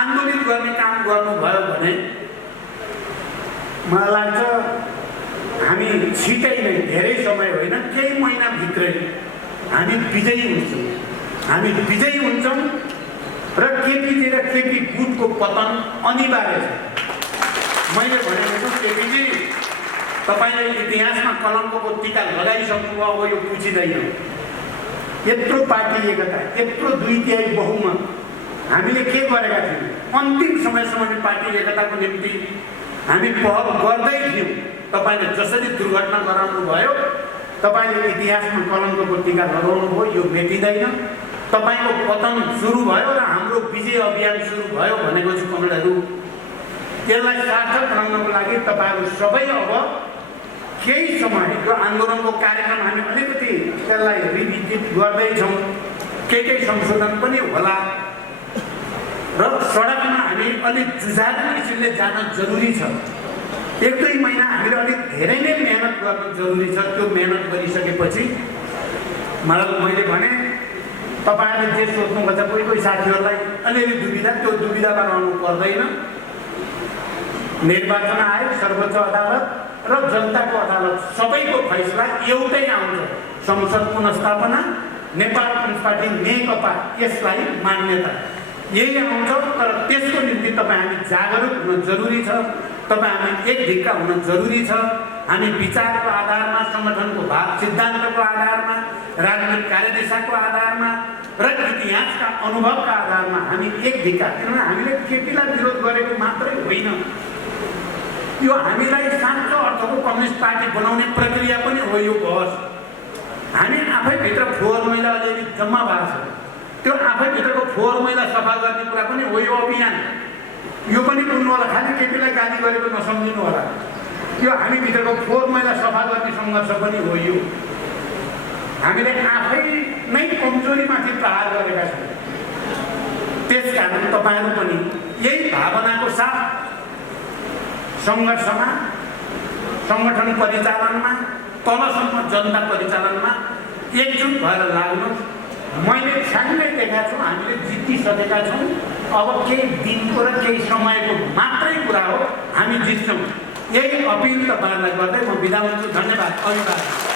आन्दोलित गर्ने काम गर्नुभयो भने मलाई लाग्छ हामी छिटै नै, धेरै समय होइन, केही महिनाभित्रै हामी विजयी हुन्छौँ। हामी विजयी हुन्छौँ र केपीजी र केपी गुटको पतन अनिवार्य छ। मैले भनेको छु केपीजी, तपाईँले इतिहासमा कलङ्कको टीका लगाइसक्नुभयो, अब यो पुछिँदैन। यत्रो पार्टी एकता, यत्रो 2/3 बहुमत हामीले के गरेका थियौँ? अन्तिम समयसम्म पार्टी एकताको निम्ति हामी पहल गर्दै थियौँ। तपाईँले जसरी दुर्घटना गराउनु भयो, तपाईँले इतिहासमा कलङ्कको टीका लगाउनु भयो, यो मेटिँदैन। तपाईँको पतन सुरु भयो र हाम्रो विजय अभियान सुरु भयो भनेको चाहिँ कमरेडहरू, यसलाई सार्थक बनाउनको लागि तपाईँहरू सबै अब केही समय यो आन्दोलनको कार्यक्रम हामी अलिकति त्यसलाई रिभिजिट गर्दैछौँ, केही संशोधन पनि होला र सडकमा हामी अलिक जुझारु किसिमले जान जरुरी छ। 1-2 महिना हामीले अलिक धेरै नै मेहनत गर्नु जरुरी छ। त्यो मेहनत गरिसकेपछि मैले भने तपाईँहरूले जे सोच्नुपर्छ, कोही साथीहरूलाई अलिअलि दुविधा, त्यो दुविधामा रहनु पर्दैन। निर्वाचन आयोग, सर्वोच्च अदालत र जनताको अदालत सबैको फैसला एउटै आउँछ। संसद पुनर्स्थापना, नेपाल कम्युनिस्ट पार्टी नेकपा, यसलाई मान्यता यही आउँछ। तर त्यसको निम्ति तपाईँ हामी जागरुक हुन जरुरी छ, तपाईँ हामी एक ढिक्का हुन जरुरी छ। हामी विचारको आधारमा, सङ्गठनको भाव सिद्धान्तको आधारमा, राजनीतिक कार्यदिशाको आधारमा र इतिहासका अनुभवका आधारमा हामी एक ढिक्का, किनभने हामीले केपीलाई विरोध गरेको मात्रै होइन, यो हामीलाई साँचो अर्थको कम्युनिस्ट पार्टी बनाउने प्रक्रिया पनि हो। यो बहस हामी आफैभित्र फोहोर मैला अलिअलि जम्मा भएको छ, त्यो आफैभित्रको फोहोर मैला सफा गर्ने कुरा पनि हो यो अभियान। यो पनि बुझ्नु होला, खालि केपीलाई गाली गरेको नसम्झिनु होला। यो हामीभित्रको फोहोर मैला सफा गर्ने सङ्घर्ष पनि हो। यो हामीले आफै नै कमजोरीमाथि प्रहार गरेका छौँ। त्यसकारण तपाईँहरू पनि यही भावनाको साथ सङ्घर्षमा, सङ्गठन परिचालनमा, तलसम्म जनता परिचालनमा एकजुट भएर लाग्नुहोस्। मैले छ्याङ्गै देखाएको छु, हामीले जितिसकेका छौँ। अब केही दिनको र केही समयको मात्रै कुरा हो, हामी जित्छौँ। यही अपिल तपाईँहरूलाई गर्दै म बिदा हुन्छु। धन्यवाद। अभिवादन।